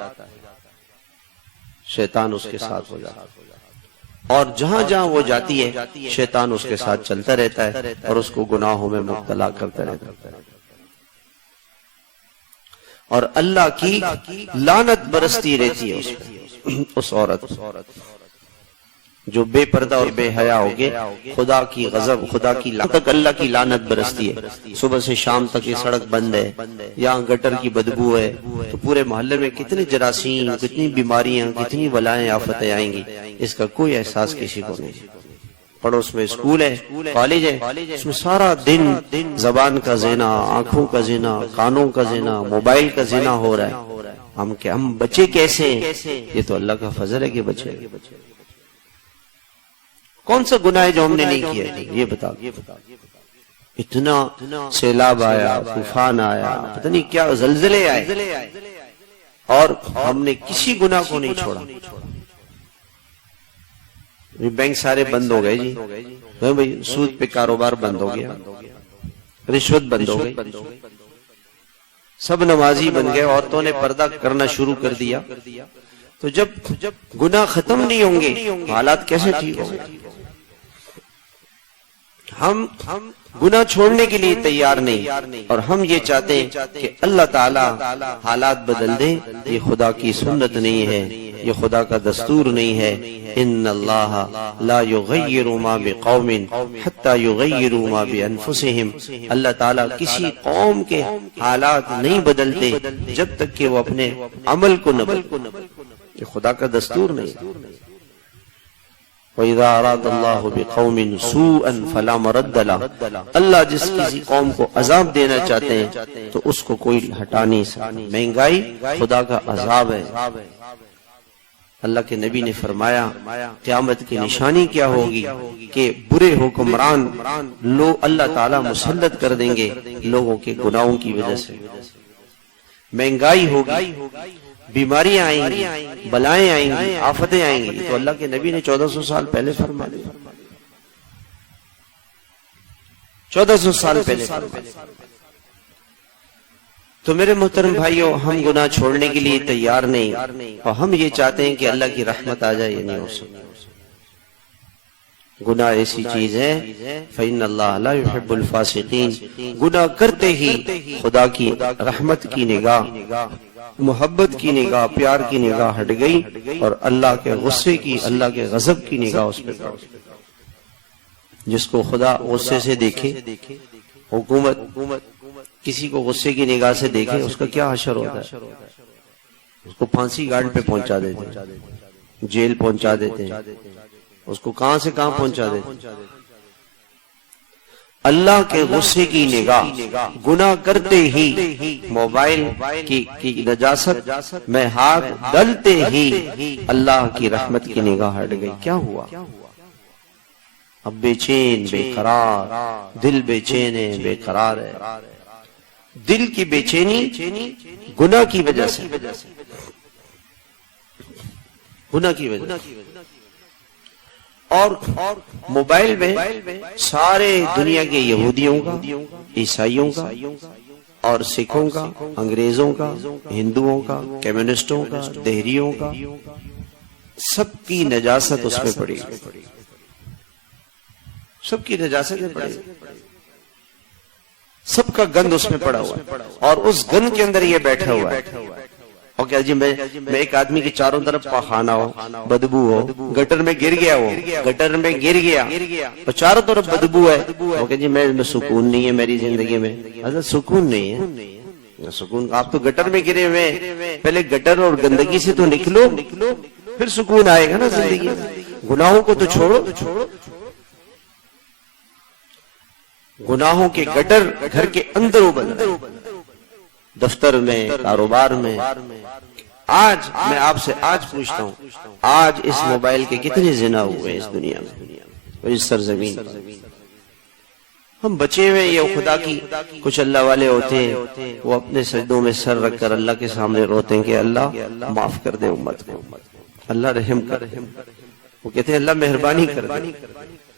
شیطان اس کے ساتھ ہو جاتا ہے اور جہاں جہاں وہ جاتی ہے شیطان اس کے ساتھ چلتا رہتا ہے اور اس کو گناہوں میں مبتلا کرتا رہتا ہے. اور اللہ کی لعنت برستی رہتی ہے اس عورت جو بے پردہ اور بے حیا ہوگے. خدا کی غضب، خدا کی لعنت تک اللہ کی لعنت برستی ہے. صبح سے شام تک یہ سڑک بند ہے، یہاں گٹر کی بدبو ہے، تو پورے محلے میں کتنے جراثیم، کتنی بیماریاں، کتنی بلائیں آفتیں آئیں گی، اس کا کوئی احساس کسی کو نہیں. پڑوس میں اسکول ہے، کالج ہے، اس میں سارا دن زبان کا زنا، آنکھوں کا زنا، کانوں کا زنا، موبائل کا زنا ہو رہا ہے. ہم بچے کیسے ہیں؟ یہ تو اللہ کا فضل ہے کہ بچے. کون سا گناہ ہے جو ہم نے نہیں کیا؟ یہ بتا. اتنا سیلاب آیا، طوفان آیا، پتہ نہیں کیا زلزلے آئے، اور ہم نے کسی گناہ کو نہیں چھوڑا. بینک سارے بند ہو گئے جی بھائی، سود پہ کاروبار بند ہو گیا، رشوت بند ہو گئی، سب نمازی بن گئے، عورتوں نے پردہ کرنا شروع کر دیا. تو جب گناہ ختم نہیں ہوں گے حالات کیسے ٹھیک ہوں گے؟ ہم گناہ چھوڑنے کے لیے تیار نہیں، اور ہم یہ چاہتے ہیں کہ اللہ تعالیٰ حالات بدل دے. یہ خدا کی سنت نہیں ہے، یہ خدا کا دستور نہیں ہے. ان اللہ لا یغیر ما بقوم حتی یغیروا ما بانفسہم. اللہ تعالیٰ کسی قوم کے حالات نہیں بدلتے جب تک کہ وہ اپنے عمل کو نہ بدلے. یہ خدا کا دستور نہیں. وَإِذَا أَرَادَ اللَّهُ بِقَوْمٍ سُوءًا فَلَا مَرَدَّ لَهُ. اللہ جس کسی قوم کو عذاب دینا چاہتے ہیں تو اس کو کوئی ہٹا نہیں سکتا. مہنگائی خدا کا عذاب ہے. اللہ کے نبی نے فرمایا قیامت کی نشانی کیا ہوگی کہ برے حکمران اللہ تعالیٰ مسلط کر دیں گے لوگوں کے گناہوں کی وجہ سے. مہنگائی ہوگی، بیماریاں آئیں گی، بلائیں آئیں گی، آفتیں آئیں گی. تو اللہ کے نبی نے 1400 سال پہلے فرما دیا. 1400 سال پہلے. تو میرے محترم بھائیوں، ہم گناہ چھوڑنے کے لیے تیار نہیں، اور ہم یہ چاہتے ہیں کہ اللہ کی رحمت آ جائے. یہ نہیں ہو سکتا. گناہ ایسی چیز ہے فَإِنَّ اللَّهَ لَا يُحِبُّ الْفَاسِقِينَ. گناہ کرتے ہی خدا کی رحمت کی نگاہ، محبت کی نگاہ، پیار کی نگاہ ہٹ گئی، اور اللہ کے غصے کی، اللہ کے غضب کی نگاہ اس پہ پڑ. جس کو خدا غصے سے دیکھے، حکومت کسی کو غصے کی نگاہ سے دیکھے، اس کا کیا حشر ہوتا ہے؟ اس کو پھانسی گارڈ پہ پہنچا دیتے ہیں، جیل پہنچا دیتے ہیں، اس کو کہاں سے کہاں پہنچا دیتے ہیں. اللہ کے غصے کی نگاہ، گناہ کرتے ہی موبائل کی نجاست میں ہاتھ ڈلتے ہی اللہ کی رحمت کی نگاہ ہٹ گئی. کیا ہوا؟ اب بے چین بے قرار، دل بے چین ہے بے قرار ہے. دل کی بے چینی گناہ کی وجہ سے، گناہ کی وجہ سے. اور موبائل میں سارے دنیا کے یہودیوں کا، عیسائیوں کا اور سکھوں کا، انگریزوں کا، ہندوؤں کا، کمیونسٹوں کا، دہریوں کا، سب کی نجاست اس میں پڑی، سب کی نجاست میں پڑی، سب کا گند اس میں پڑا ہوا ہے. اور اس گند کے اندر یہ بیٹھا ہوا ہے. اور کیا جی میں ایک آدمی کے چاروں طرف پخانہ ہو، بدبو ہو، گٹر میں گر گیا ہو، گٹر میں گر گیا اور چاروں طرف بدبو ہے، وہ کہ جی میں سکون نہیں ہے میری زندگی میں. اصل سکون نہیں ہے. سکون آپ تو گٹر میں گرے ہوئے، پہلے گٹر اور گندگی سے تو نکلو پھر سکون آئے گا نا زندگی میں. گناہوں کو تو چھوڑو، گناہوں کے گٹر گھر کے اندر ابلتے، دفتر میں، کاروبار میں. آج میں آپ سے آج پوچھتا ہوں، آج اس موبائل کے کتنے زنا ہوئے اس دنیا میں اور اس سرزمین پر؟ ہم بچے ہوئے یہ خدا کی، کچھ اللہ والے ہوتے ہیں وہ اپنے سجدوں میں سر رکھ کر اللہ کے سامنے روتے ہیں کہ اللہ معاف کر دے امت کو، اللہ رحم کر. وہ کہتے ہیں اللہ مہربانی کر دے.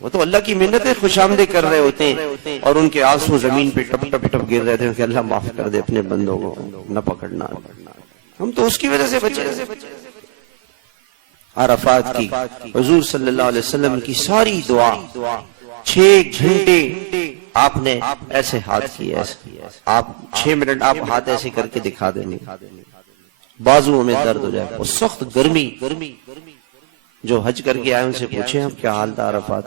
وہ تو اللہ کی منتیں خوش آمدید کر رہے ہوتے ہیں اور ان کے آنسو زمین پہ ٹپ ٹپ ٹپ گر رہے تھے کہ اللہ معاف کر دے اپنے بندوں کو، نہ پکڑنا. ہم تو اس کی وجہ سے بچے. عرفات کی حضور صلی اللہ علیہ وسلم کی ساری دعا 6 گھنٹے آپ نے ایسے ہاتھ کیے، آپ 6 منٹ آپ ہاتھ ایسے کر کے دکھا دیں، بازوؤں میں درد ہو جائے. اور سخت گرمی، جو حج کر کے آئے ان سے پوچھیں ہم کیا حال تھا عرفات.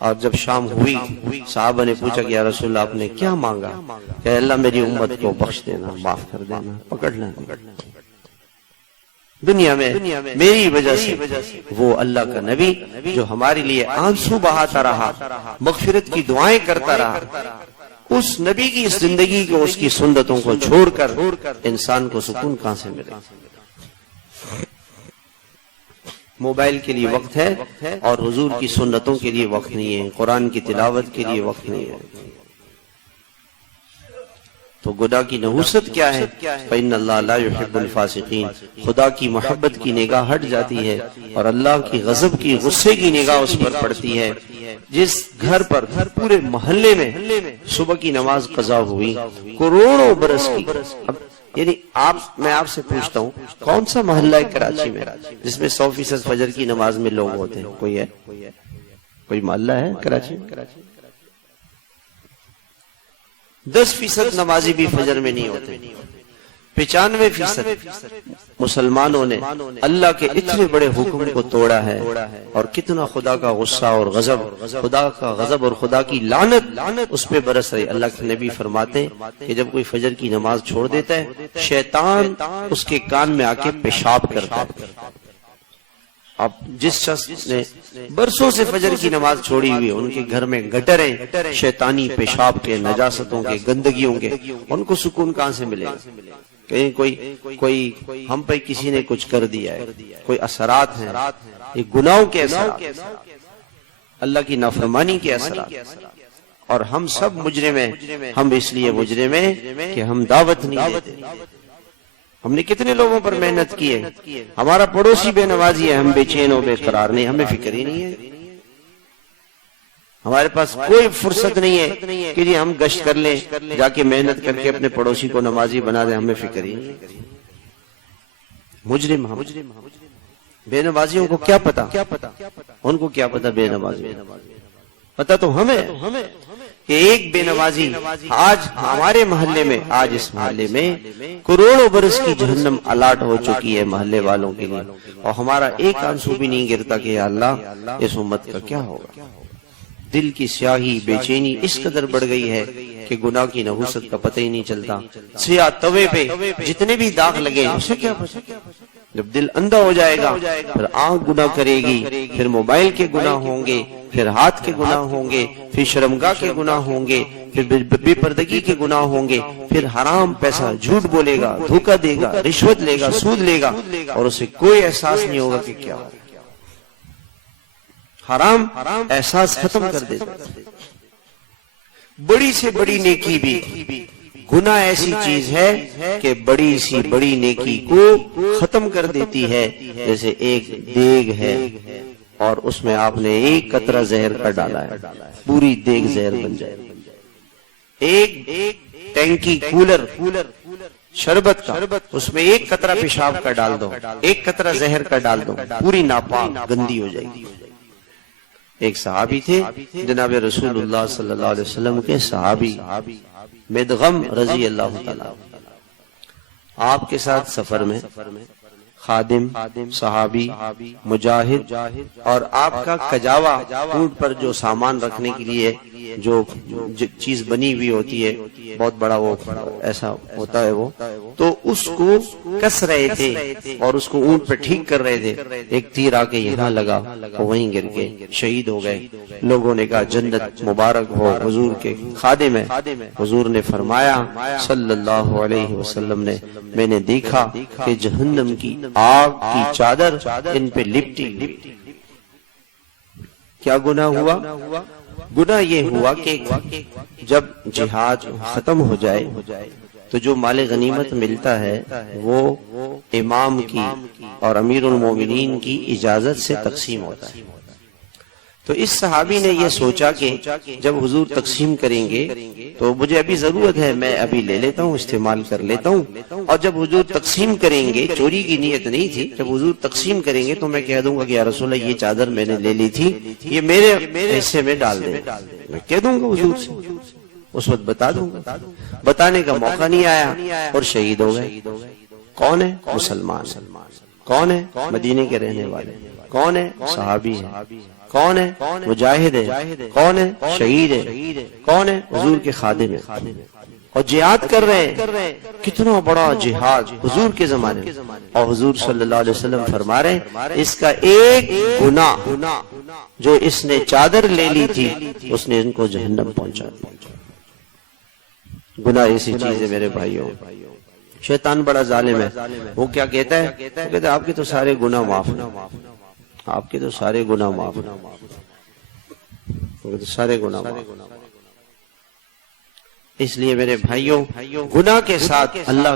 اور جب شام ہوئی صحابہ نے پوچھا کہ یا رسول اللہ آپ نے کیا مانگا؟ کہ اللہ میری امت کو بخش دینا، معاف کر دینا، پکڑ لینا. دنیا میں میری وجہ سے وہ اللہ کا نبی جو ہمارے لیے آنسو بہاتا رہا، مغفرت کی دعائیں کرتا رہا، اس نبی کی اس زندگی کو، اس کی سنتوں کو چھوڑ کر انسان کو سکون کہاں سے ملے؟ موبائل کے لیے وقت ہے اور حضور کی سنتوں کے لیے وقت نہیں ہے، قرآن کی تلاوت کے لیے وقت نہیں ہے. تو گناہ کی نحوست کیا ہے؟ فإن اللہ لا يحب الفاسقین. خدا کی محبت کی نگاہ ہٹ جاتی ہے اور اللہ کی غضب کی، غصے کی نگاہ اس پر پڑتی ہے. جس گھر پر پورے محلے میں صبح کی نماز قضا ہوئی کروڑوں برس کی، یعنی میں آپ سے پوچھتا ہوں کون سا محلہ ہے کراچی میں جس میں 100% فجر کی نماز میں لوگ ہوتے ہیں؟ کوئی ہے؟ کوئی محلہ ہے کراچی میں؟ 10% نمازی بھی فجر میں نہیں ہوتے. 95% مسلمانوں نے اللہ کے اتنے بڑے حکم کو توڑا ہے. اور کتنا خدا کا غصہ اور غضب، خدا کا غضب اور خدا کی لعنت اس پہ برس رہی. اللہ کے نبی فرماتے ہیں کہ جب کوئی فجر کی نماز چھوڑ دیتا ہے شیطان اس کے کان میں آ کے پیشاب کرتا ہے. اب جس شخص نے برسوں سے فجر کی نماز چھوڑی ہوئی، ان کے گھر میں گٹریں، شیطانی پیشاب کے، نجاستوں کے، گندگیوں کے، ان کو سکون کہاں سے ملے گا؟ کہیں کوئی ہم پہ کسی نے کچھ کر دیا ہے، کوئی اثرات ہیں، یہ گناہوں کے اثرات، اللہ کی نافرمانی کے اثرات. اور ہم سب مجرم ہیں. ہم اس لیے مجرم ہیں کہ ہم دعوت نہیں دیتے. ہم نے کتنے لوگوں پر محنت کی ہے، ہمارا پڑوسی بے نمازی ہے، ہم بے چین و بے قرار نہیں، ہمیں فکر ہی نہیں ہے. ہمارے پاس کوئی فرصت نہیں ہے کہ ہم گشت کر لیں، جا کے محنت کر کے اپنے پڑوسی کو نمازی بنا دیں، ہمیں فکر ہی نہیں ہے. مجرم ہم. بے نمازیوں کو کیا پتا، ان کو کیا پتا بے نمازی، پتا تو ہمیں کہ ایک بے نمازی آج ہمارے محلے میں، آج اس محلے میں کروڑوں برس کی جہنم الاٹ ہو چکی ہے محلے والوں کے لیے، اور ہمارا ایک آنسو بھی نہیں گرتا کہ یا اللہ اس امت کا کیا ہوگا. دل کی سیاہی، بے چینی اس قدر بڑھ گئی ہے کہ گناہ کی نحوست کا پتہ ہی نہیں چلتا. سیاہ توے پہ جتنے بھی داغ لگے اسے کیا پتا. جب دل اندھا ہو جائے گا پھر آنکھ گناہ کرے گی، پھر موبائل کے گناہ ہوں گے، پھر ہاتھ کے گناہ ہوں گے، پھر شرمگاہ کے گناہ ہوں گے، پھر بے پردگی کے گناہ ہوں گے، پھر حرام پیسہ، جھوٹ بولے گا، دھوکہ دے گا، رشوت لے گا، سود لے گا، اور اسے کوئی احساس نہیں ہوگا کہ کیا ہو. حرام احساس ختم کر دیتا ہے۔ بڑی سے بڑی نیکی بھی، گناہ ایسی چیز ہے کہ بڑی سی بڑی نیکی کو ختم کر دیتی ہے۔ جیسے ایک دیگ ہے اور اس میں آپ نے ایک قطرہ زہر کا ڈالا ہے، پوری دیگ زہر بن جائے۔ ایک ٹینکی کولر شربت کا، اس میں ایک قطرہ پیشاب کا ڈال دو، ایک قطرہ زہر کا ڈال دو، پوری ناپاک گندی ہو جائے گی۔ ایک صحابی تھے جناب رسول اللہ صلی اللہ علیہ وسلم کے صحابی مدغم رضی اللہ تعالیٰ، آپ کے ساتھ سفر میں خادم، صحابی، مجاہد اور آپ کا کجاوا، اونٹ پر جو سامان رکھنے کے لیے جو چیز بنی ہوئی ہوتی ہے، بہت بڑا وہ ایسا ہوتا ہے وہ، تو اس کو کس رہے تھے اور اس کو اونٹ پہ ٹھیک کر رہے تھے۔ ایک تیر آ کے یہاں لگا، وہیں گر کے شہید ہو گئے۔ لوگوں نے کہا جنت مبارک ہو، حضور کے خادم ہے۔ حضور نے فرمایا صلی اللہ علیہ وسلم نے، میں نے دیکھا کہ جہنم کی آگ کی چادر ان پہ لپٹی۔ کیا گناہ ہوا؟ گناہ یہ ہوا کہ جب جہاد ختم ہو جائے تو جو مال غنیمت ملتا ہے وہ امام کی اور امیر المومنین کی اجازت سے تقسیم ہوتا ہے۔ تو اس صحابی نے یہ سوچا کہ جب حضور تقسیم کریں گے تو مجھے ابھی ضرورت ہے، میں ابھی لے لیتا ہوں، استعمال کر لیتا ہوں، اور جب حضور تقسیم کریں گے، چوری کی نیت نہیں تھی، جب حضور تقسیم کریں گے تو میں کہہ دوں گا کہ یا رسول اللہ یہ چادر میں نے لے لی تھی، یہ میرے حصے میں ڈال دیں، میں کہہ دوں گا حضور سے، اس وقت بتا دوں گا۔ بتانے کا موقع نہیں آیا اور شہید ہو گئے۔ کون ہے؟ مسلمان۔ کون ہے؟ مدینے کے رہنے والے۔ کون ہے؟ صحابی ہے۔ کون ہے؟ مجاہد ہے۔ کون ہے؟ شہید ہے۔ کون ہے؟ حضور کے خادم ہے اور جہاد کر رہے ہیں۔ کتنا بڑا جہاد حضور کے زمانے میں، اور حضور صلی اللہ علیہ وسلم فرما رہے ہیں اس کا ایک گناہ جو اس نے چادر لے لی تھی اس نے ان کو جہنم پہنچا دیا۔ گناہ ایسی چیز ہے میرے بھائیوں، شیطان بڑا ظالم ہے۔ وہ کیا کہتا ہے؟ وہ کہتا ہے آپ کے تو سارے گناہ معاف ہیں، آپ کے تو سارے گناہ معاف ہیں، سارے گناہ معاف۔ اس لیے میرے بھائیوں، گناہ کے ساتھ اللہ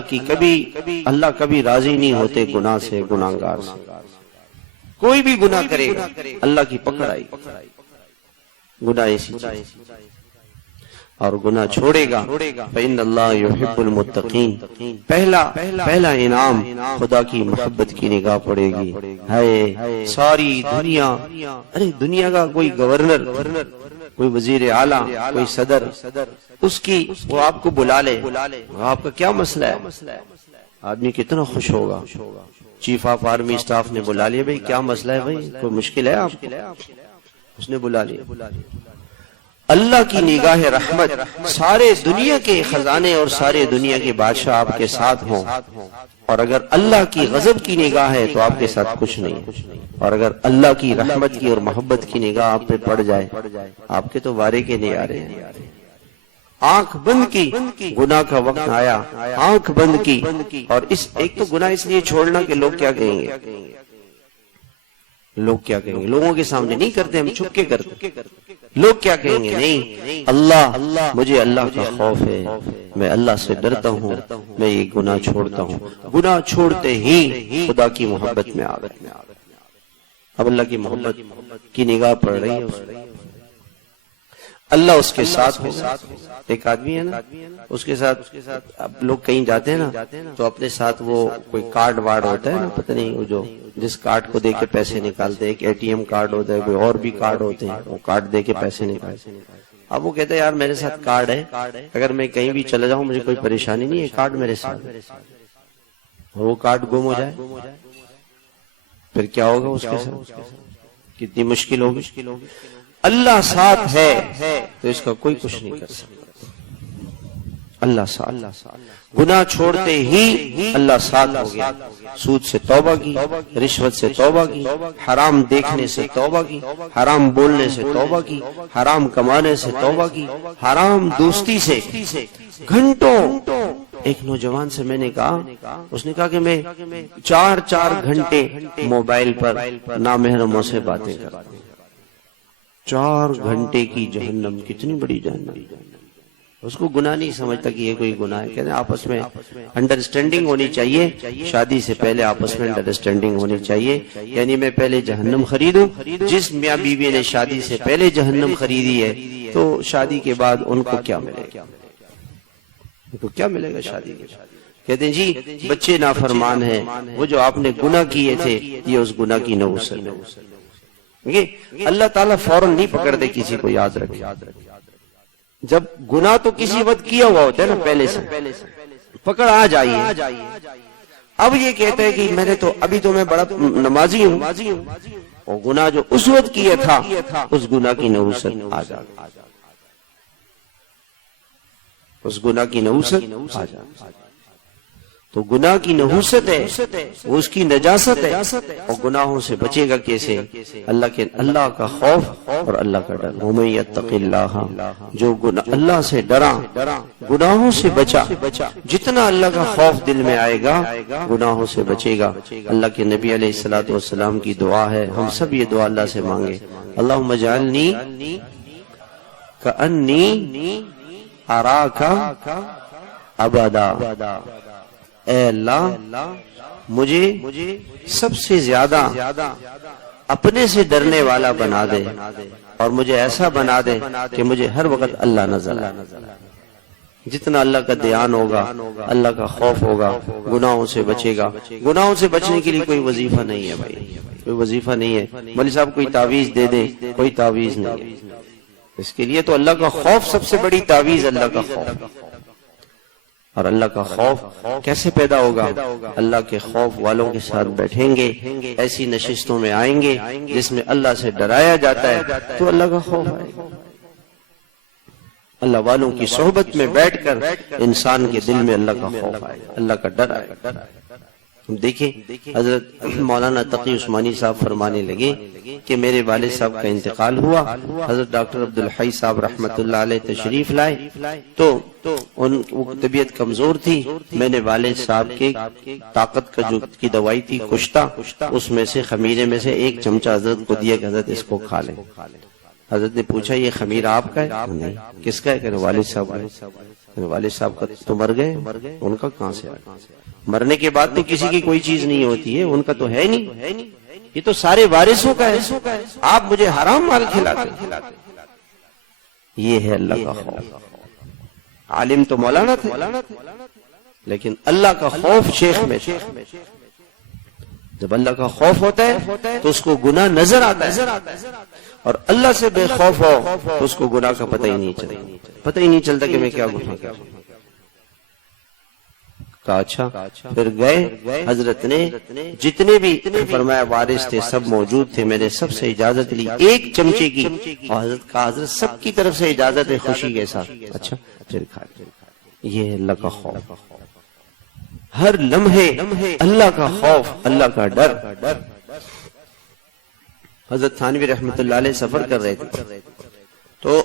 کبھی راضی نہیں ہوتے گناہ سے، گناہگار سے۔ کوئی بھی گناہ کرے گا اللہ کی پکڑ آئی۔ گناہ ایسی چیز، اور گناہ چھوڑے گا فإن اللہ یحب المتقین، پہلا انعام خدا کی محبت کی نگاہ پڑے گی۔ ہے ساری دنیا، ارے دنیا کا کوئی گورنر، کوئی وزیر اعلیٰ، کوئی صدر، اس کی وہ آپ کو بلا لے، آپ کا کیا مسئلہ ہے؟ آدمی کتنا خوش ہوگا۔ چیف آف آرمی اسٹاف نے بلا لیا، بھئی کیا مسئلہ ہے بھئی، کوئی مشکل ہے آپ کو؟ اس نے بلا لیا۔ اللہ کی نگاہ رحمت، سارے دنیا کے خزانے اور سارے دنیا کے بادشاہ آپ کے ساتھ ہوں، اور اگر اللہ کی غضب کی نگاہ ہے تو آپ کے ساتھ کچھ نہیں، اور اگر اللہ کی رحمت کی اور محبت کی نگاہ آپ پہ پڑ جائے، آپ کے تو وارے کے نہیں آ رہے ہیں۔ آنکھ بند کی، گناہ کا وقت آیا، آنکھ بند کی، اور ایک تو گناہ اس لیے چھوڑنا کہ لوگ کیا کہیں گے، لوگ کیا کہیں گے، لوگوں کے سامنے نہیں کرتے، ہم چھپ کے کرتے، لوگ کیا کہیں گے، نہیں، مجھے اللہ کا خوف ہے، میں اللہ سے ڈرتا ہوں، میں یہ گناہ چھوڑتا ہوں۔ گناہ چھوڑتے ہی خدا کی محبت میں آ گئے۔ اب اللہ کی محبت کی نگاہ پڑ رہی ہے، اللہ اس کے ساتھ ہوگا۔ ایک آدمی ہے نا، اس کے ساتھ اب لوگ کہیں جاتے ہیں نا تو اپنے ساتھ وہ کوئی کارڈ وارڈ ہوتا ہے نا، پتہ نہیں وہ جو جس کارڈ کو دے کے پیسے نکالتے، ایک اے ٹی ایم کارڈ ہوتا ہے، کوئی اور بھی کارڈ ہوتے ہیں، وہ کارڈ دے کے پیسے نکالتے۔ اب وہ کہتا ہے یار میرے ساتھ کارڈ ہے، اگر میں کہیں بھی چلا جاؤں مجھے کوئی پریشانی نہیں ہے، کارڈ میرے ساتھ، اور وہ کارڈ گم ہو جائے پھر کیا ہوگا اس کے ساتھ؟ کتنی مشکل ہوگی۔ اللہ ساتھ ہے تو اس کا کوئی کچھ نہیں کر سکتا۔ اللہ ساتھ، گناہ چھوڑتے ہی اللہ ساتھ ہو گیا۔ سود سے توبہ کی، رشوت سے توبہ کی، حرام دیکھنے سے توبہ کی، حرام بولنے سے توبہ کی، حرام کمانے سے توبہ کی، حرام دوستی سے گھنٹوں۔ ایک نوجوان سے میں نے کہا، اس نے کہا کہ میں 4 گھنٹے موبائل پر نامحرموں سے باتیں کرتا ہوں۔ 4 گھنٹے کی جہنم، کتنی بڑی جہنم، اس کو گناہ نہیں سمجھتا کہ یہ کوئی گناہ ہے. کہتے ہیں آپس میں انڈرسٹینڈنگ ہونی چاہیے، شادی سے پہلے آپس میں انڈرسٹینڈنگ ہونی چاہیے. یعنی میں پہلے جہنم خریدوں. جس میاں بیوی نے شادی سے پہلے جہنم خریدی ہے تو شادی کے بعد ان کو کیا ملے گا؟ ان کو کیا ملے گا شادی کے بعد؟ کہتے ہیں جی بچے نافرمان ہیں، وہ جو آپ نے گناہ کیے تھے یہ اس گناہ کی نحوست ہے. اللہ تعالیٰ فوراً نہیں پکڑتے کسی کو، یاد رکھے. جب گناہ تو کسی وقت کیا ہوا ہوتا ہے نا، پہلے سے پکڑ آ جائیے. اب یہ کہتا ہے کہ میں نے تو ابھی تو میں بڑا نمازی ہوں، اور گناہ جو اس وقت کیا تھا اس گناہ کی نحوست آ جائے، اس گناہ کی نحوست آ جائے. تو گناہ کی نحوست ہے، وہ اس کی نجاست ہے. اور گناہوں سے بچے گا کیسے؟ اللہ کا خوف اور اللہ کا ڈر. وَمَن يَتَّقِ اللَّهَ، جو اللہ سے ڈرا، گناہوں سے بچا. جتنا اللہ کا خوف دل میں آئے گا گناہوں سے بچے گا. اللہ کے نبی علیہ الصلوۃ والسلام کی دعا ہے، ہم سب یہ دعا اللہ سے مانگے. اللہم اجعلنی کأنی اراک ابدا. اے اللہ مجھے سب سے زیادہ اپنے سے ڈرنے والا بنا دے، اور مجھے ایسا بنا دے کہ مجھے ہر وقت اللہ نظر آئے. جتنا اللہ کا دھیان ہوگا، اللہ کا خوف ہوگا، گناہوں سے بچے گا. گناہوں سے بچنے کے لیے کوئی وظیفہ نہیں ہے بھائی، کوئی وظیفہ نہیں ہے. مولوی صاحب کوئی تعویذ دے دے، کوئی تعویذ نہیں ہے. اس کے لیے تو اللہ کا خوف سب سے بڑی تعویذ، اللہ کا خوف. اور اللہ کا خوف کیسے پیدا ہوگا؟ اللہ کے خوف والوں کے ساتھ بیٹھیں گے، ایسی نشستوں میں آئیں گے جس میں اللہ سے ڈرایا جاتا ہے تو اللہ کا خوف آئے گا. اللہ والوں کی صحبت میں بیٹھ کر انسان کے دل میں اللہ کا خوف آئے گا، اللہ کا ڈر آئے گا. دیکھیں حضرت مولانا تقی عثمانی صاحب فرمانے لگے کہ میرے والد صاحب کا انتقال ہوا. حضرت ڈاکٹر عبدالحی صاحب رحمت اللہ علیہ تشریف لائے تو ان کی طبیعت کمزور تھی. میں نے والد صاحب کے طاقت کا جو کی دوائی تھی کشتا، اس میں سے خمیرے میں سے 1 چمچہ حضرت کو دیا کہ حضرت اس کو کھا لیں. حضرت نے پوچھا یہ خمیر آپ کا ہے؟ نہیں. کس کا ہے؟ کہ والد صاحب کا. والد صاحب کا تو مر گئے، ان کا کہاں سے آیا؟ مرنے کے بعد تو کسی کی کوئی چیز نہیں ہوتی ہے، ان کا تو ہے نہیں، یہ تو سارے وارثوں کا ہے. آپ مجھے حرام مال کھلاتے. یہ ہے اللہ کا خوف. عالم تو مولانا تھے لیکن اللہ کا خوف شیخ میں تھا. جب اللہ کا خوف ہوتا ہے تو اس کو گناہ نظر آتا ہے، اور اللہ سے بے خوف ہو تو اس کو گناہ کا پتہ ہی نہیں چلتا کہ میں کیا گناہ کر رہا ہوں. کہا اچھا. پھر گئے، حضرت نے جتنے بھی فرمایا وارث تھے سب موجود تھے. میں نے سب سے اجازت لی 1 چمچے کی، اور حضرت کہا حضرت سب کی طرف سے اجازت ہے خوشی کے ساتھ. اچھا پھر کھائے. یہ ہے اللہ کا خوف. ہر لمحے اللہ کا خوف، اللہ کا ڈر. حضرت تھانوی رحمت اللہ علیہ سفر کر رہے تھے تو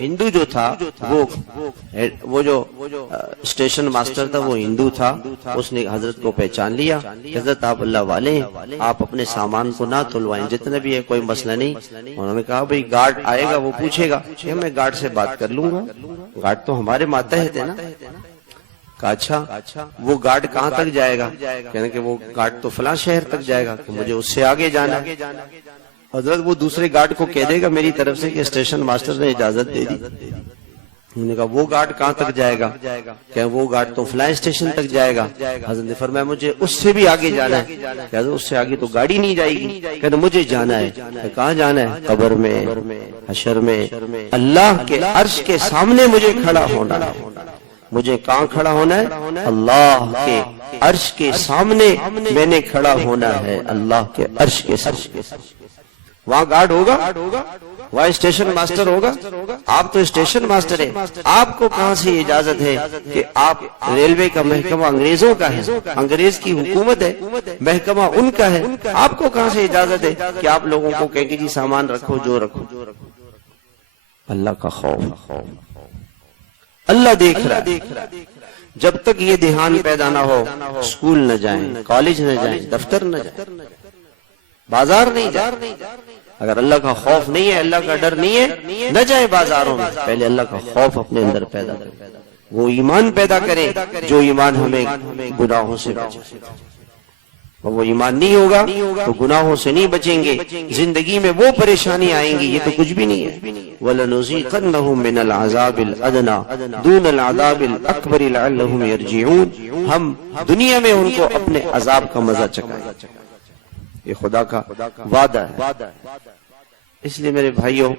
ہندو جو تھا وہ جو اسٹیشن ماسٹر تھا وہ ہندو تھا. اس نے حضرت کو پہچان لیا. حضرت آپ اللہ والے ہیں، آپ اپنے سامان کو نہ تلوائیں، جتنا بھی ہے کوئی مسئلہ نہیں. انہوں نے کہا بھئی گارڈ آئے گا وہ پوچھے گا. میں گارڈ سے بات کر لوں گا، گارڈ تو ہمارے ماتحت ہے نا. کہا اچھا وہ گارڈ کہاں تک جائے گا؟ کہنے کہ وہ گارڈ تو فلاں شہر تک جائے گا، کہ مجھے اس سے آگے جانا ہے. حضرت وہ دوسرے گارڈ کو کہہ دے گا میری طرف سے کہ اسٹیشن ماسٹر نے اجازت دے دی. انہوں نے کہا وہ گارڈ کہاں تک جائے گا؟ کہ وہ گارڈ تو فلاں اسٹیشن تک جائے گا. حضرت نے فرمایا مجھے اس سے بھی آگے جانا ہے. کہ حضرت اس سے آگے تو گاڑی نہیں جائے گی. کہ مجھے جانا ہے. کہاں جانا ہے؟ قبر میں، حشر میں، اللہ کے عرش کے سامنے مجھے کھڑا ہونا ہے. مجھے کہاں کھڑا ہونا ہے؟ اللہ کے عرش کے سامنے میں نے کھڑا ہونا ہے. اللہ کے عرش کے سامنے. وہاں گارڈ ہوگا، وہاں اسٹیشن ماسٹر ہوگا. آپ تو اسٹیشن ماسٹر ہیں، آپ کو کہاں سے اجازت ہے کہ آپ ریلوے کا محکمہ انگریزوں کا ہے، انگریز کی حکومت ہے، محکمہ ان کا ہے. آپ کو کہاں سے اجازت ہے کہ آپ لوگوں کو کہیں کہ جی سامان رکھو جو رکھو؟ اللہ کا خوف. اللہ دیکھ رہا ہے. جب تک یہ دھیان پیدا نہ ہو اسکول نہ جائیں، کالج نہ جائیں، دفتر نہ جائیں، بازار نہیں جائیں. اگر اللہ کا خوف نہیں ہے، اللہ کا ڈر نہیں ہے، نہ جائے بازاروں میں، پہلے اللہ کا خوف اپنے اندر پیدا کرے، وہ ایمان پیدا کرے جو ایمان ہمیں گناہوں سے بچائے۔ اور وہ ایمان نہیں ہوگا تو گناہوں سے نہیں بچیں گے، زندگی میں وہ پریشانی آئیں گی، یہ تو کچھ بھی نہیں ہے۔ وَلَنُذِيقَنَّهُم مِّنَ الْعَذَابِ الْأَدْنَىٰ دُونَ الْعَذَابِ الْأَكْبَرِ لَعَلَّهُمْ يَرْجِعُونَ، ہم دنیا میں ان کو اپنے عذاب کا مزہ چکھائیں، یہ خدا کا وعدہ ہے۔ اس لیے میرے بھائیوں،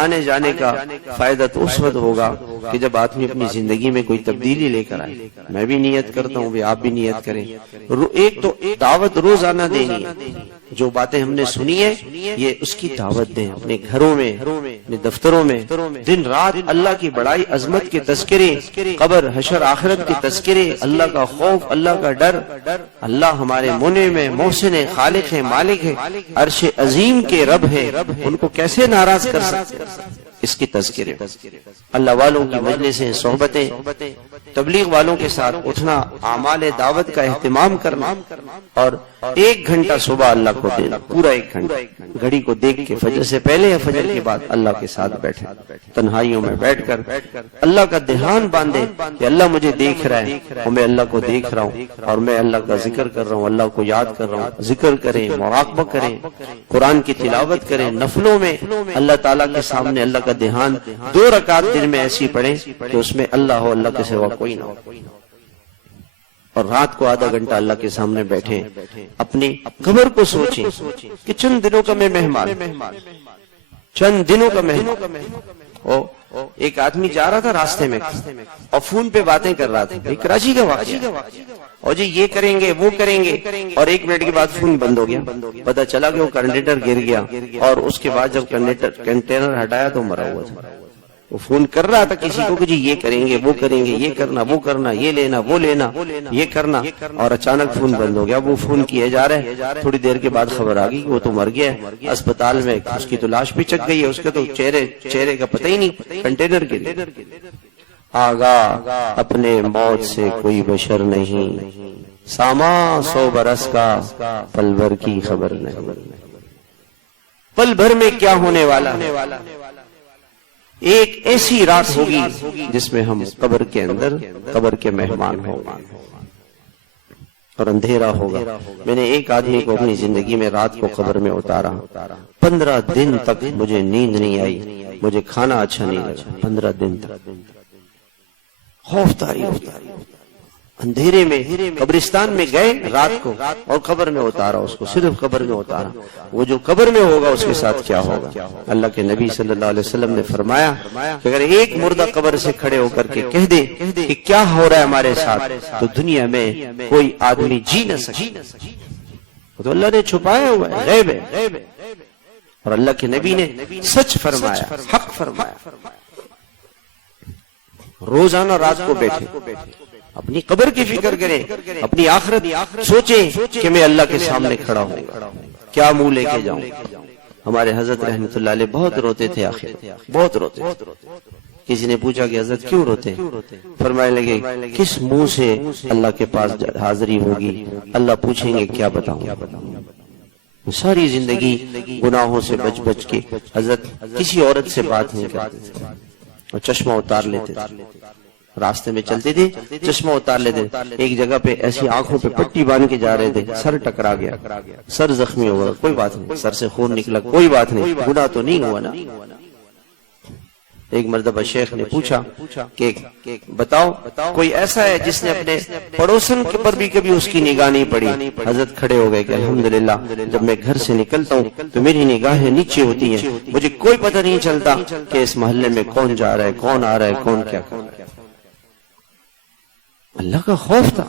آنے جانے کا فائدہ تو اس وقت ہوگا کہ جب آدمی اپنی زندگی میں کوئی تبدیلی لے کر آئے۔ میں بھی نیت کرتا ہوں، آپ بھی نیت کریں۔ ایک تو دعوت روزانہ دینی ہے، جو باتیں ہم نے سنی ہے یہ اس کی دعوت دیں، اپنے گھروں میں، اپنے دفتروں میں، دن رات اللہ کی بڑائی عظمت کے تذکرے، قبر حشر آخرت کے تذکرے، اللہ کا خوف، اللہ کا ڈر، اللہ ہمارے منعم ہے، محسن ہے، خالق ہے، مالک ہے، عرش عظیم کے رب ہے، ان کو کیسے ناراض کر سکتے ہیں؟ اس کی تذکرے، اللہ والوں کی مجلسیں، صحبتیں، تبلیغ والوں کے ساتھ اٹھنا، اعمال دعوت کا اہتمام کرنا، اور 1 گھنٹہ صبح اللہ کو دینا، پورا 1 گھنٹہ گھڑی کو دیکھ کے، فجر سے پہلے یا فجر کے بعد اللہ کے ساتھ بیٹھے، تنہائیوں میں بیٹھ کر اللہ کا دھیان باندھے کہ اللہ مجھے دیکھ رہا ہے اور میں اللہ کو دیکھ رہا ہوں، اور میں اللہ کا ذکر کر رہا ہوں، اللہ کو یاد کر رہا ہوں۔ ذکر کریں، مراقبہ کریں، قرآن کی تلاوت کریں، نفلوں میں اللہ تعالیٰ کے سامنے اللہ کا دھیان 2 رکعت دن میں ایسی پڑھیں کہ اس میں اللہ ہو، اللہ کے سوا کوئی نہ ہو، اور رات کو آدھا گھنٹہ اللہ کے سامنے بیٹھیں، اپنی قبر کو سوچیں کہ چند دنوں کا میں مہمان، چند دنوں کا مہمان۔ ایک آدمی جا رہا تھا راستے میں اور فون پہ باتیں کر رہا تھا، کراچی کا واقعہ، اور جی یہ کریں گے وہ کریں گے، اور 1 منٹ کے بعد فون بند ہو گیا، پتا چلا کہ وہ کنٹینر گر گیا، اور اس کے بعد جب کنٹینر ہٹایا تو مرا ہوا تھا۔ وہ فون کر رہا تھا کسی کو کہ جی یہ کریں گے وہ کریں گے، یہ کرنا وہ کرنا، یہ لینا وہ لینا، یہ کرنا، اور اچانک فون بند ہو گیا۔ وہ فون کیے جا رہے ہیں، تھوڑی دیر کے بعد خبر آ گئی کہ وہ تو مر گیا ہے، اسپتال میں اس کی تو لاش بھی چک گئی ہے، اس کے تو چہرے کا پتہ ہی نہیں، کنٹینر گر۔ آگاہ اپنے موت سے کوئی بشر نہیں، ساما 100 برس کا، پل بھر کی خبر نہیں، پل بھر میں کیا ہونے والا ہے۔ ایک ایسی رات ہوگی جس میں ہم قبر کے اندر، قبر کے مہمان ہوں گے، اور اندھیرا ہوگا۔ میں نے ایک آدمی کو اپنی زندگی میں رات کو قبر میں اتارا، 15 دن تک مجھے نیند نہیں آئی، مجھے کھانا اچھا نہیں لگا، 15 دن تک خوف طاری، اندھیرے میں قبرستان میں گئے رات کو اور قبر میں اتارا اس کو، صرف قبر میں اتارا۔ وہ جو قبر میں ہوگا اس کے ساتھ کیا ہوگا؟ اللہ کے نبی صلی اللہ علیہ وسلم نے فرمایا کہ اگر ایک مردہ قبر سے کھڑے ہو کر کے کہہ دے کہ کیا ہو رہا ہے ہمارے ساتھ، تو دنیا میں کوئی آدمی جی نہ سکے، تو اللہ نے چھپایا ہوا ہے، غیب ہے، اور اللہ کے نبی نے سچ فرمایا، حق فرمایا۔ روزانہ رات کو بیٹھے اپنی قبر کی فکر کریں، اپنی آخرت سوچیں کہ میں اللہ کے سامنے کھڑا ہوں، کیا منہ لے کے جاؤں۔ ہمارے حضرت رحمت اللہ علیہ بہت روتے تھے، آخر بہت روتے تھے۔ کسی نے پوچھا کہ حضرت کیوں روتے؟ فرمانے لگے کس منہ سے اللہ کے پاس حاضری ہوگی، اللہ پوچھیں گے کیا بتاؤں۔ ساری زندگی گناہوں سے بچ بچ کے حضرت کسی عورت سے بات نہیں کرتے اور چشمہ اتار لیتے تھے، راستے میں چلتے تھے چشمہ اتار لیتے۔ ایک جگہ پہ ایسی آنکھوں پہ پٹی باندھ کے جا رہے تھے، سر ٹکرا گیا، سر زخمی ہو گیا، کوئی بات نہیں، سر سے خون نکلا، کوئی بات نہیں، گناہ تو نہیں ہوا نا۔ ایک مرتبہ شیخ نے پوچھا کہ بتاؤ کوئی ایسا ہے جس نے اپنے پڑوسن کے پر بھی کبھی اس کی نگاہ نہیں پڑی؟ حضرت کھڑے ہو گئے کہ الحمدللہ جب میں گھر سے نکلتا ہوں تو میری نگاہیں نیچے ہوتی ہیں، مجھے کوئی پتہ نہیں چلتا کہ اس محلے میں کون جا رہا ہے، کون آ رہا ہے، کون کیا کر رہا ہے۔ اللہ کا خوف تھا،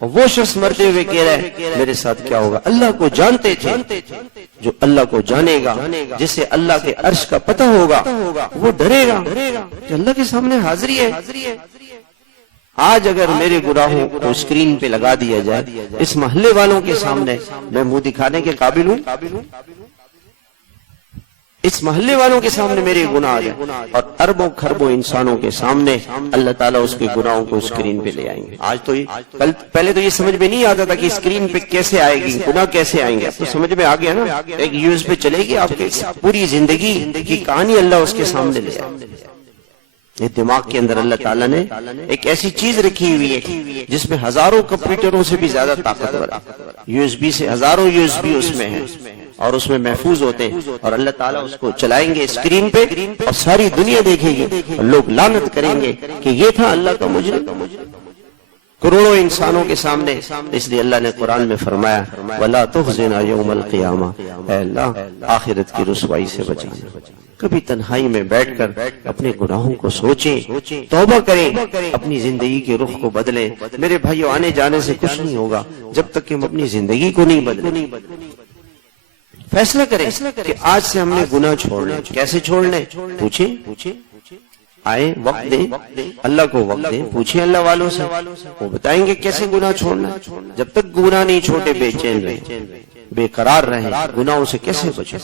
اور وہ شخص مرتے ہوئے کہہ رہا ہے میرے ساتھ کیا ہوگا۔ اللہ کو جانتے تھے، جو اللہ کو جانے گا، جسے اللہ کے عرش کا پتہ ہوگا، وہ ڈرے گا کہ اللہ کے سامنے حاضری ہے۔ آج اگر میرے گناہوں کو اسکرین پہ لگا دیا جائے، اس محلے والوں کے سامنے میں منہ دکھانے کے قابل ہوں؟ اس محلے والوں کے سامنے میرے گناہ آ جائیں، اور اربوں خربوں انسانوں کے سامنے اللہ تعالیٰ اس کے گناہوں کو اسکرین پہ لے آئیں گے۔ آج تو پہلے تو یہ سمجھ میں نہیں آتا تھا کہ اسکرین پہ کیسے آئے گی، گناہ کیسے آئیں گے، اب تو سمجھ میں آ گیا نا۔ ایک یوز پہ چلے گی، آپ کے پوری زندگی کی کہانی اللہ اس کے سامنے لے آئے۔ یہ دماغ کے اندر اللہ تعالیٰ نے ایک ایسی چیز رکھی ہوئی ہے جس میں ہزاروں کمپیوٹروں سے بھی زیادہ طاقتور ہے، یو ایس بی سے ہزاروں یو ایس بی اس میں ہیں اور اس میں محفوظ ہوتے ہیں، اور اللہ تعالیٰ اس کو چلائیں گے اسکرین پہ اور ساری دنیا دیکھے گی، اور لوگ لعنت کریں گے کہ یہ تھا اللہ کا مجرم، کروڑوں انسانوں کے سامنے۔ اس لیے اللہ نے قرآن میں فرمایا وَلَا تُخْزِنَا يَوْمَ الْقِيَامَةِ، اے اللہ آخرت کی رسوائی سے بچانا۔ کبھی تنہائی میں بیٹھ کر اپنے گناہوں کو سوچیں، توبہ کریں، اپنی زندگی کے رخ کو بدلیں۔ میرے بھائیو، آنے جانے سے کچھ نہیں ہوگا جب تک کہ ہم اپنی زندگی کو نہیں بدلیں۔ فیصلہ کریں کہ آج سے ہم نے گناہ چھوڑنے، کیسے چھوڑنے؟ پوچھیں، آئے وقت دیں، اللہ کو وقت دیں، پوچھیں اللہ والوں سے، وہ بتائیں گے کیسے گناہ چھوڑنا۔ جب تک گناہ نہیں چھوڑے بے چین رہیں، بے قرار رہیں، گناہوں سے کیسے بچیں۔